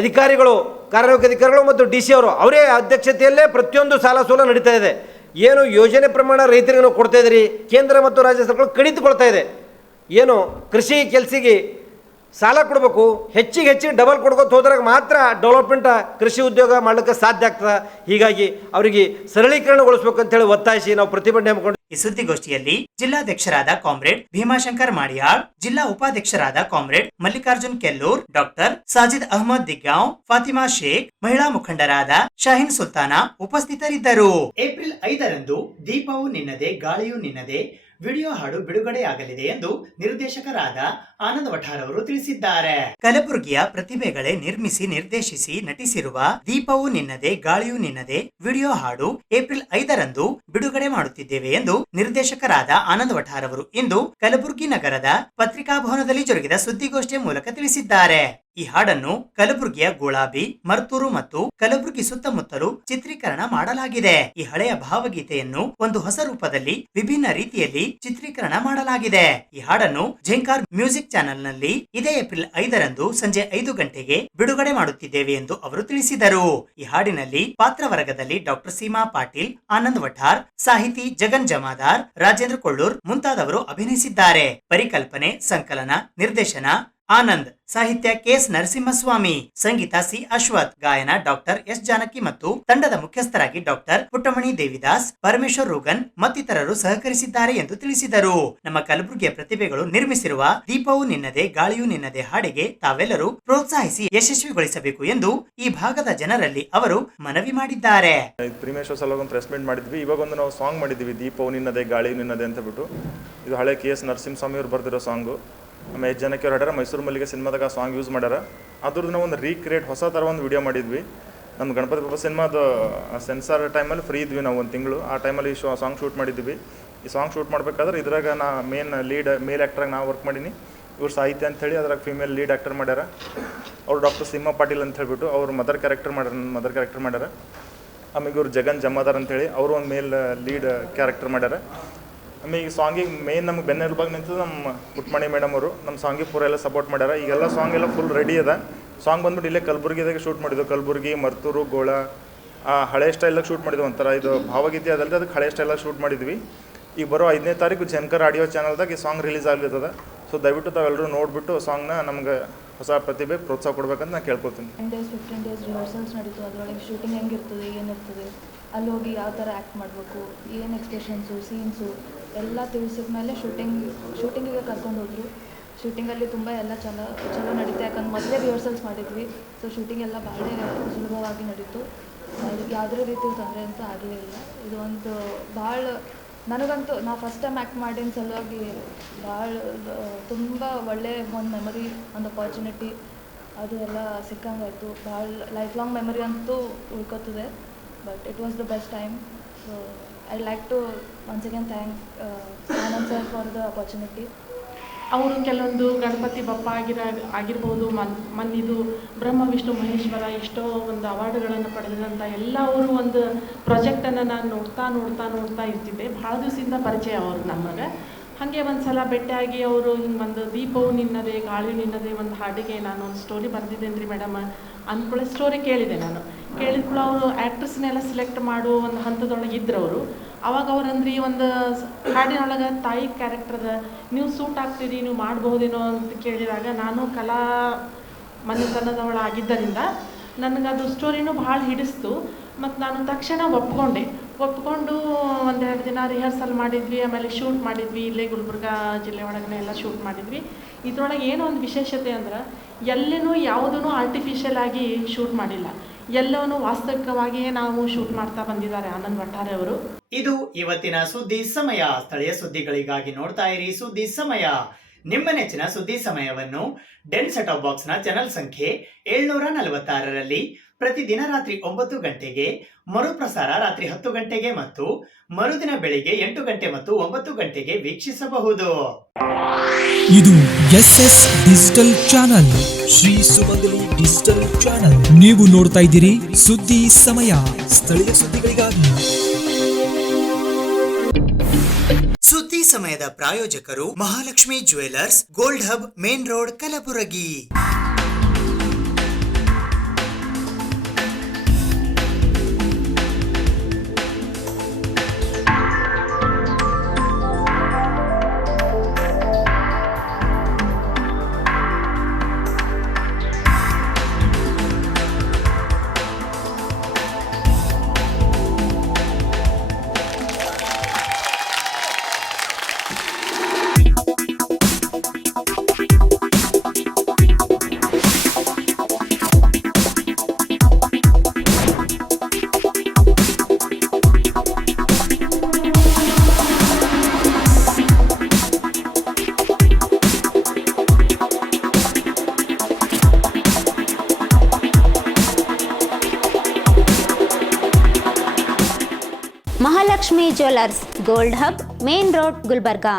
ಅಧಿಕಾರಿಗಳು, ಕಾರ್ಯನಿರ್ವಾಹಕ ಅಧಿಕಾರಿಗಳು ಮತ್ತು DC ಅವರು ಅವರೇ ಅಧ್ಯಕ್ಷತೆಯಲ್ಲೇ ಪ್ರತಿಯೊಂದು ಸಾಲ ಸೋಲ ನಡೀತಾ ಇದೆ. ಏನು ಯೋಜನೆ ಪ್ರಮಾಣ ರೈತರಿಗೆ ನಾವು ಕೊಡ್ತಾ ಇದ್ದೀರಿ, ಕೇಂದ್ರ ಮತ್ತು ರಾಜ್ಯ ಸರ್ಕಾರ ಕಡಿತುಕೊಳ್ತಾ ಇದೆ. ಏನು ಕೃಷಿ ಕೆಲಸಿಗೆ ಸಾಲ ಕೊಡಬೇಕು, ಹೆಚ್ಚಿಗೆ ಡಬಲ್ ಕೊಡ್ಕೋತ ಹೋದ್ರಾಗ ಮಾತ್ರ ಡೆವಲಪ್ಮೆಂಟ್ ಕೃಷಿ ಉದ್ಯೋಗ ಮಾಡಲಿಕ್ಕೆ ಸಾಧ್ಯ ಆಗ್ತದೆ. ಹೀಗಾಗಿ ಅವರಿಗೆ ಸರಳೀಕರಣಗೊಳಿಸಬೇಕು ಅಂತೇಳಿ ಒತ್ತಾಯಿಸಿ ನಾವು ಪ್ರತಿಭಟನೆ ಹಮ್ಮಿಕೊಂಡು ಈ ಸುದ್ದಿಗೋಷ್ಠಿಯಲ್ಲಿ ಜಿಲ್ಲಾಧ್ಯಕ್ಷರಾದ ಕಾಮ್ರೇಡ್ ಭೀಮಾಶಂಕರ್ ಮಾಡಿಯಾಳ್, ಜಿಲ್ಲಾ ಉಪಾಧ್ಯಕ್ಷರಾದ ಕಾಮ್ರೇಡ್ ಮಲ್ಲಿಕಾರ್ಜುನ್ ಕೆಲ್ಲೂರ್, ಡಾಕ್ಟರ್ ಸಾಜಿದ್ ಅಹಮದ್ ದಿಗ್ಗಾಂವ್, ಫಾತಿಮಾ ಶೇಖ್, ಮಹಿಳಾ ಮುಖಂಡರಾದ ಶಾಹಿನ್ ಸುಲ್ತಾನ ಉಪಸ್ಥಿತರಿದ್ದರು. ಏಪ್ರಿಲ್ 5ರಂದು ದೀಪವು ನಿನ್ನದೇ ಗಾಳಿಯು ನಿನ್ನದೇ ವಿಡಿಯೋ ಹಾಡು ಬಿಡುಗಡೆಯಾಗಲಿದೆ ಎಂದು ನಿರ್ದೇಶಕರಾದ ಆನಂದ್ ವಠಾರ್ ಅವರು ತಿಳಿಸಿದ್ದಾರೆ. ಕಲಬುರಗಿಯ ಪ್ರತಿಭೆಗಳೇ ನಿರ್ಮಿಸಿ ನಿರ್ದೇಶಿಸಿ ನಟಿಸಿರುವ ದೀಪವು ನಿನ್ನದೇ ಗಾಳಿಯು ನಿನ್ನದೇ ವಿಡಿಯೋ ಹಾಡು ಏಪ್ರಿಲ್ 5ರಂದು ಬಿಡುಗಡೆ ಮಾಡುತ್ತಿದ್ದೇವೆ ಎಂದು ನಿರ್ದೇಶಕರಾದ ಆನಂದ್ ವಠಾರ್ ಅವರು ಇಂದು ಕಲಬುರಗಿ ನಗರದ ಪತ್ರಿಕಾ ಭವನದಲ್ಲಿ ಜರುಗಿದ ಸುದ್ದಿಗೋಷ್ಠಿಯ ಮೂಲಕ ತಿಳಿಸಿದ್ದಾರೆ. ಈ ಹಾಡನ್ನು ಕಲಬುರಗಿಯ ಗೋಳಾಬಿ, ಮರ್ತೂರು ಮತ್ತು ಕಲಬುರಗಿ ಸುತ್ತಮುತ್ತಲೂ ಚಿತ್ರೀಕರಣ ಮಾಡಲಾಗಿದೆ. ಈ ಹಳೆಯ ಭಾವಗೀತೆಯನ್ನು ಒಂದು ಹೊಸ ರೂಪದಲ್ಲಿ ವಿಭಿನ್ನ ರೀತಿಯಲ್ಲಿ ಚಿತ್ರೀಕರಣ ಮಾಡಲಾಗಿದೆ. ಈ ಹಾಡನ್ನು ಝೆಂಕಾರ್ ಮ್ಯೂಸಿಕ್ ಚಾನೆಲ್ ನಲ್ಲಿ ಇದೇ ಏಪ್ರಿಲ್ 5ರಂದು ಸಂಜೆ 5 ಗಂಟೆಗೆ ಬಿಡುಗಡೆ ಮಾಡುತ್ತಿದ್ದೇವೆ ಎಂದು ಅವರು ತಿಳಿಸಿದರು. ಈ ಹಾಡಿನಲ್ಲಿ ಪಾತ್ರವರ್ಗದಲ್ಲಿ ಡಾಕ್ಟರ್ ಸೀಮಾ ಪಾಟೀಲ್, ಆನಂದ್ ವಠಾರ್, ಸಾಹಿತಿ ಜಗನ್ ಜಮಾದಾರ್, ರಾಜೇಂದ್ರ ಕೊಳ್ಳೂರ್ ಮುಂತಾದವರು ಅಭಿನಯಿಸಿದ್ದಾರೆ. ಪರಿಕಲ್ಪನೆ, ಸಂಕಲನ, ನಿರ್ದೇಶನ ಆನಂದ್, ಸಾಹಿತ್ಯ KS ನರಸಿಂಹಸ್ವಾಮಿ, ಸಂಗೀತ C ಅಶ್ವಥ್, ಗಾಯನ ಡಾಕ್ಟರ್ S ಜಾನಕಿ ಮತ್ತು ತಂಡದ ಮುಖ್ಯಸ್ಥರಾಗಿ ಡಾಕ್ಟರ್ ಪುಟ್ಟಮಣಿ ದೇವಿದಾಸ್, ಪರಮೇಶ್ವರ್ ರೋಗನ್ ಮತ್ತಿತರರು ಸಹಕರಿಸಿದ್ದಾರೆ ಎಂದು ತಿಳಿಸಿದರು. ನಮ್ಮ ಕಲಬುರಗಿಯ ಪ್ರತಿಭೆಗಳು ನಿರ್ಮಿಸಿರುವ ದೀಪವು ನಿನ್ನದೇ ಗಾಳಿಯು ನಿನ್ನದೇ ಹಾಡಿಗೆ ತಾವೆಲ್ಲರೂ ಪ್ರೋತ್ಸಾಹಿಸಿ ಯಶಸ್ವಿಗೊಳಿಸಬೇಕು ಎಂದು ಈ ಭಾಗದ ಜನರಲ್ಲಿ ಅವರು ಮನವಿ ಮಾಡಿದ್ದಾರೆ. ಪ್ರೀಮೇಶ್ವರ್ ಸಲ ಒಂದು ಪ್ರೆಸ್ ಮೀಟ್ ಮಾಡಿದ್ವಿ. ಇವಾಗ ಒಂದು ನಾವು ಸಾಂಗ್ ಮಾಡಿದ್ವಿ, ದೀಪವು ನಿನ್ನದೇ ಗಾಳಿಯು ನಿನ್ನದೇ ಅಂತ ಬಿಟ್ಟು. ಇದು ಹಳೆ KS ನರಸಿಂಹಸ್ವಾಮಿ ಅವ್ರು ಬರ್ದಿರೋ ಸಾಂಗು. ಆಮೇಲೆ 8 ಜನಕ್ಕೆ ಅವ್ರು ಹಾಡ್ಯಾರ. ಮೈಸೂರು ಮಲ್ಲಿಗೆ ಸಿನಿಮಾದಾಗ ಸಾಂಗ್ ಯೂಸ್ ಮಾಡ್ಯಾರ. ಅದ್ರದ್ದು ನಾವು ಒಂದು ರೀಕ್ರಿಯೇಟ್ ಹೊಸ ಥರ ಒಂದು ವಿಡಿಯೋ ಮಾಡಿದ್ವಿ. ನಮ್ಮ ಗಣಪತಿ ಬಾಬಾ ಸಿನಿಮಾದ ಸೆನ್ಸಾರ್ ಟೈಮಲ್ಲಿ ಫ್ರೀ ಇದ್ವಿ ನಾವು ಒಂದು ತಿಂಗಳು. ಆ ಟೈಮಲ್ಲಿ ಸಾಂಗ್ ಶೂಟ್ ಮಾಡಿದ್ವಿ. ಈ ಸಾಂಗ್ ಶೂಟ್ ಮಾಡಬೇಕಾದ್ರೆ ಇದ್ರಾಗ ನಾ ಮೇಲ್ ಆ್ಯಕ್ಟ್ರಾಗಿ ನಾವು ವರ್ಕ್ ಮಾಡೀನಿ. ಇವ್ರು ಸಾಹಿತ್ಯ ಅಂಥೇಳಿ ಅದ್ರಾಗ ಫೀಮೇಲ್ ಲೀಡ್ ಆ್ಯಕ್ಟರ್ ಮಾಡ್ಯಾರ. ಅವ್ರು ಡಾಕ್ಟರ್ ಸೀಮಾ ಪಾಟೀಲ್ ಅಂತ ಹೇಳ್ಬಿಟ್ಟು ಅವ್ರು ಮದರ್ ಕ್ಯಾರೆಕ್ಟರ್ ಮಾಡ್ಯಾರ. ಆಮೇಲೆ ಇವ್ರು ಜಗನ್ ಜಮಾದಾರ್ ಅಂಥೇಳಿ ಅವರು ಒಂದು ಮೇಲ್ ಲೀಡ್ ಕ್ಯಾರೆಕ್ಟರ್ ಮಾಡ್ಯಾರ. ಆಮೇಲೆ ಈ ಸಾಂಗಿಗೆ ಮೇನ್ ನಮ್ಗೆ ಬೆನ್ನೆಲುಬಾಗಿ ನಿಂತದ್ದು ನಮ್ಮ ಪುಟ್ಟಮಣಿ ಮೇಡಮ್ ಅವರು. ನಮ್ಮ ಸಾಂಗಿಗೆ ಪೂರ ಎಲ್ಲ ಸಪೋರ್ಟ್ ಮಾಡ್ಯಾರ. ಈಗೆಲ್ಲ ಸಾಂಗ್ ಎಲ್ಲ ಫುಲ್ ರೆಡಿ ಅದ. ಸಾಂಗ್ ಬಂದ್ಬಿಟ್ಟು ಇಲ್ಲೇ ಕಲಬುರಗಿದಾಗ ಶೂಟ್ ಮಾಡಿದ್ವಿ. ಕಲಬುರಗಿ, ಮರ್ತೂರು, ಗೋಳ ಆ ಹಳೆ ಸ್ಟೈಲಾಗಿ ಶೂಟ್ ಮಾಡಿದ್ವಿ. ಒಂಥರ ಇದು ಭಾವಗೀತೆ ಅದಲ್ಲದೆ ಅದಕ್ಕೆ ಹಳೆ ಸ್ಟೈಲಾಗಿ ಶೂಟ್ ಮಾಡಿದ್ವಿ. ಈಗ ಬರೋ 5ನೇ ತಾರೀಕು ಝೆಂಕರ್ ಆಡಿಯೋ ಚಾನಲ್ದಾಗ ಈ ಸಾಂಗ್ ರಿಲೀಸ್ ಆಗ್ಲಿರ್ತದೆ. ಸೊ ದಯವಿಟ್ಟು ತಾವೆಲ್ಲರೂ ನೋಡಿಬಿಟ್ಟು ಸಾಂಗ್ನ ನಮ್ಗೆ ಹೊಸ ಪ್ರತಿಭೆ ಪ್ರೋತ್ಸಾಹ ಕೊಡ್ಬೇಕಂತ ನಾನು ಕೇಳ್ಕೊತೀನಿ. 15 days ರಿಹರ್ಸಲ್ಸ್ ನಡೀತು. ಅದರೊಳಗೆ ಶೂಟಿಂಗ್ ಹೆಂಗಿರ್ತದೆ, ಏನಿರ್ತದೆ, ಅಲ್ಲಿ ಹೋಗಿ ಯಾವ ಥರ ಆ್ಯಕ್ಟ್ ಮಾಡಬೇಕು, ಏನು ಎಕ್ಸ್ಪ್ರೆಷನ್ಸು, ಸೀನ್ಸು ಎಲ್ಲ ತಿಳಿಸಿದ ಮೇಲೆ ಶೂಟಿಂಗಿಗೆ ಕರ್ಕೊಂಡು ಹೋದರು. ಶೂಟಿಂಗಲ್ಲಿ ತುಂಬ ಎಲ್ಲ ಚಲೋ ನಡೀತು. ಯಾಕಂದ್ರೆ ಮೊದಲೇ ರಿಹರ್ಸಲ್ಸ್ ಮಾಡಿದ್ವಿ. ಸೊ ಶೂಟಿಂಗ್ ಎಲ್ಲ ಭಾಳ ಸುಲಭವಾಗಿ ನಡೀತು. ಯಾವುದೇ ರೀತಿ ತೊಂದರೆ ಅಂತೂ ಆಗಲೇ ಇಲ್ಲ. ಇದು ಒಂದು ಭಾಳ ನನಗಂತೂ ನಾ ಫಸ್ಟ್ ಟೈಮ್ ಆ್ಯಕ್ಟ್ ಮಾಡಿನ ಸಲುವಾಗಿ ಭಾಳ ತುಂಬ ಒಳ್ಳೆಯ ಒಂದು ಮೆಮೊರಿ, ಒಂದು ಅಪಾರ್ಚುನಿಟಿ ಅದು ಎಲ್ಲ ಸಿಕ್ಕಂಗಾಯಿತು. ಭಾಳ ಲೈಫ್ ಲಾಂಗ್ ಮೆಮೊರಿ ಅಂತೂ ಉಳ್ಕೋತದೆ. But it was the best time. So I like to once again thank Anand sir for the opportunity. ಅವರು ಕೆಲವೊಂದು ಗಣಪತಿ ಬಪ್ಪ ಆಗಿರ್ಬೋದು, ಇದು ಬ್ರಹ್ಮ ವಿಷ್ಣು ಮಹೇಶ್ವರ ಎಷ್ಟೋ ಒಂದು ಅವಾರ್ಡ್ಗಳನ್ನು ಪಡೆದಂಥ ಎಲ್ಲ ಅವರು ಒಂದು ಪ್ರಾಜೆಕ್ಟನ್ನು ನಾನು ನೋಡ್ತಾ ಇರ್ತಿದ್ದೆ. ಭಾಳ ದಿವಸದಿಂದ ಪರಿಚಯ ಅವರು ನಮಗೆ. ಹಾಗೆ ಒಂದು ಸಲ ಭೇಟಿಯಾಗಿ ಅವರು ಹಿಂಗೆ ಒಂದು ದೀಪವು ನಿನ್ನದೇ ಗಾಳಿಯು ನಿನ್ನದೇ ಒಂದು ಹಾಡಿಗೆ ನಾನು ಒಂದು ಸ್ಟೋರಿ ಬರೆದಿದ್ದೇನೆ ರೀ ಮೇಡಮ್ ಅಂದ್ಕೊಳ್ಳಿ. ಸ್ಟೋರಿ ಕೇಳಿದೆ. ನಾನು ಕೇಳಿದ್ಕೊಳ್ಳೋ ಅವರು ಆ್ಯಕ್ಟ್ರಸ್ನೆಲ್ಲ ಸಿಲೆಕ್ಟ್ ಮಾಡೋ ಒಂದು ಹಂತದೊಳಗೆ ಇದ್ರು ಅವರು. ಅವಾಗ ಅವ್ರಂದ್ರೆ ಈ ಒಂದು ಹಾಡಿನೊಳಗೆ ತಾಯಿ ಕ್ಯಾರೆಕ್ಟರ್ದ ನೀವು ಸೂಟ್ ಆಗ್ತೀರಿ, ನೀವು ಮಾಡ್ಬೋದೇನೋ ಅಂತ ಕೇಳಿದಾಗ ನಾನು ಮನೆತನದವಳಾಗಿದ್ದರಿಂದ ನನಗದು ಸ್ಟೋರಿನೂ ಭಾಳ ಹಿಡಿಸ್ತು. ಮತ್ತು ನಾನು ತಕ್ಷಣ ಒಪ್ಕೊಂಡು ಒಂದೆರಡು ದಿನ ರಿಹರ್ಸಲ್ ಮಾಡಿದ್ವಿ, ಆಮೇಲೆ ಶೂಟ್ ಮಾಡಿದ್ವಿ. ಇಲ್ಲೇ ಗುಲ್ಬರ್ಗ ಜಿಲ್ಲೆ ಒಳಗಡೆ ಎಲ್ಲ ಶೂಟ್ ಮಾಡಿದ್ವಿ. ಇದರೊಳಗೆ ಏನೋ ಒಂದು ವಿಶೇಷತೆ ಅಂದ್ರೆ ಎಲ್ಲೂ ಯಾವುದೂ ಆರ್ಟಿಫಿಷಿಯಲ್ ಆಗಿ ಶೂಟ್ ಮಾಡಿಲ್ಲ, ಎಲ್ಲವೂ ವಾಸ್ತವಿಕವಾಗಿಯೇ ನಾವು ಶೂಟ್ ಮಾಡ್ತಾ ಬಂದಿದ್ದಾರೆ ಆನಂದ್ ವಟ್ಟಾರೆ ಅವರು. ಇದು ಇವತ್ತಿನ ಸುದ್ದಿ ಸಮಯ. ಸ್ಥಳೀಯ ಸುದ್ದಿಗಳಿಗಾಗಿ ನೋಡ್ತಾ ಇರಿ ಸುದ್ದಿ ಸಮಯ. ನಿಮ್ಮ ನೆಚ್ಚಿನ ಸುದ್ದಿ ಸಮಯವನ್ನು ಡೆನ್ ಸೆಟ್ ಆಫ್ ಬಾಕ್ಸ್ ನ ಚಾನೆಲ್ ಸಂಖ್ಯೆ 746ರಲ್ಲಿ ಪ್ರತಿದಿನ ರಾತ್ರಿ 9 ಗಂಟೆಗೆ, ಮರುಪ್ರಸಾರ ರಾತ್ರಿ 10 ಗಂಟೆಗೆ ಮತ್ತು ಮರುದಿನ ಬೆಳಿಗ್ಗೆ 8 ಗಂಟೆ ಮತ್ತು 9 ಗಂಟೆಗೆ ವೀಕ್ಷಿಸಬಹುದು. ಇದು SS ಡಿಜಿಟಲ್ ಚಾನಲ್, ಶ್ರೀ ಸುಮಂಗಲಿ ಡಿಜಿಟಲ್ ಚಾನಲ್. ನೀವು ನೋಡ್ತಾ ಇದ್ದೀರಿ ಸುದ್ದಿ ಸಮಯ, ಸ್ಥಳೀಯ ಸುದ್ದಿಗಳಿಗಾಗಿ. ಸುದ್ದಿ ಸಮಯದ ಪ್ರಾಯೋಜಕರು Mahalakshmi jewellers, gold hub, main road, Kalaburagi. Mahalakshmi jewellers, gold hub, main road, Gulbarga.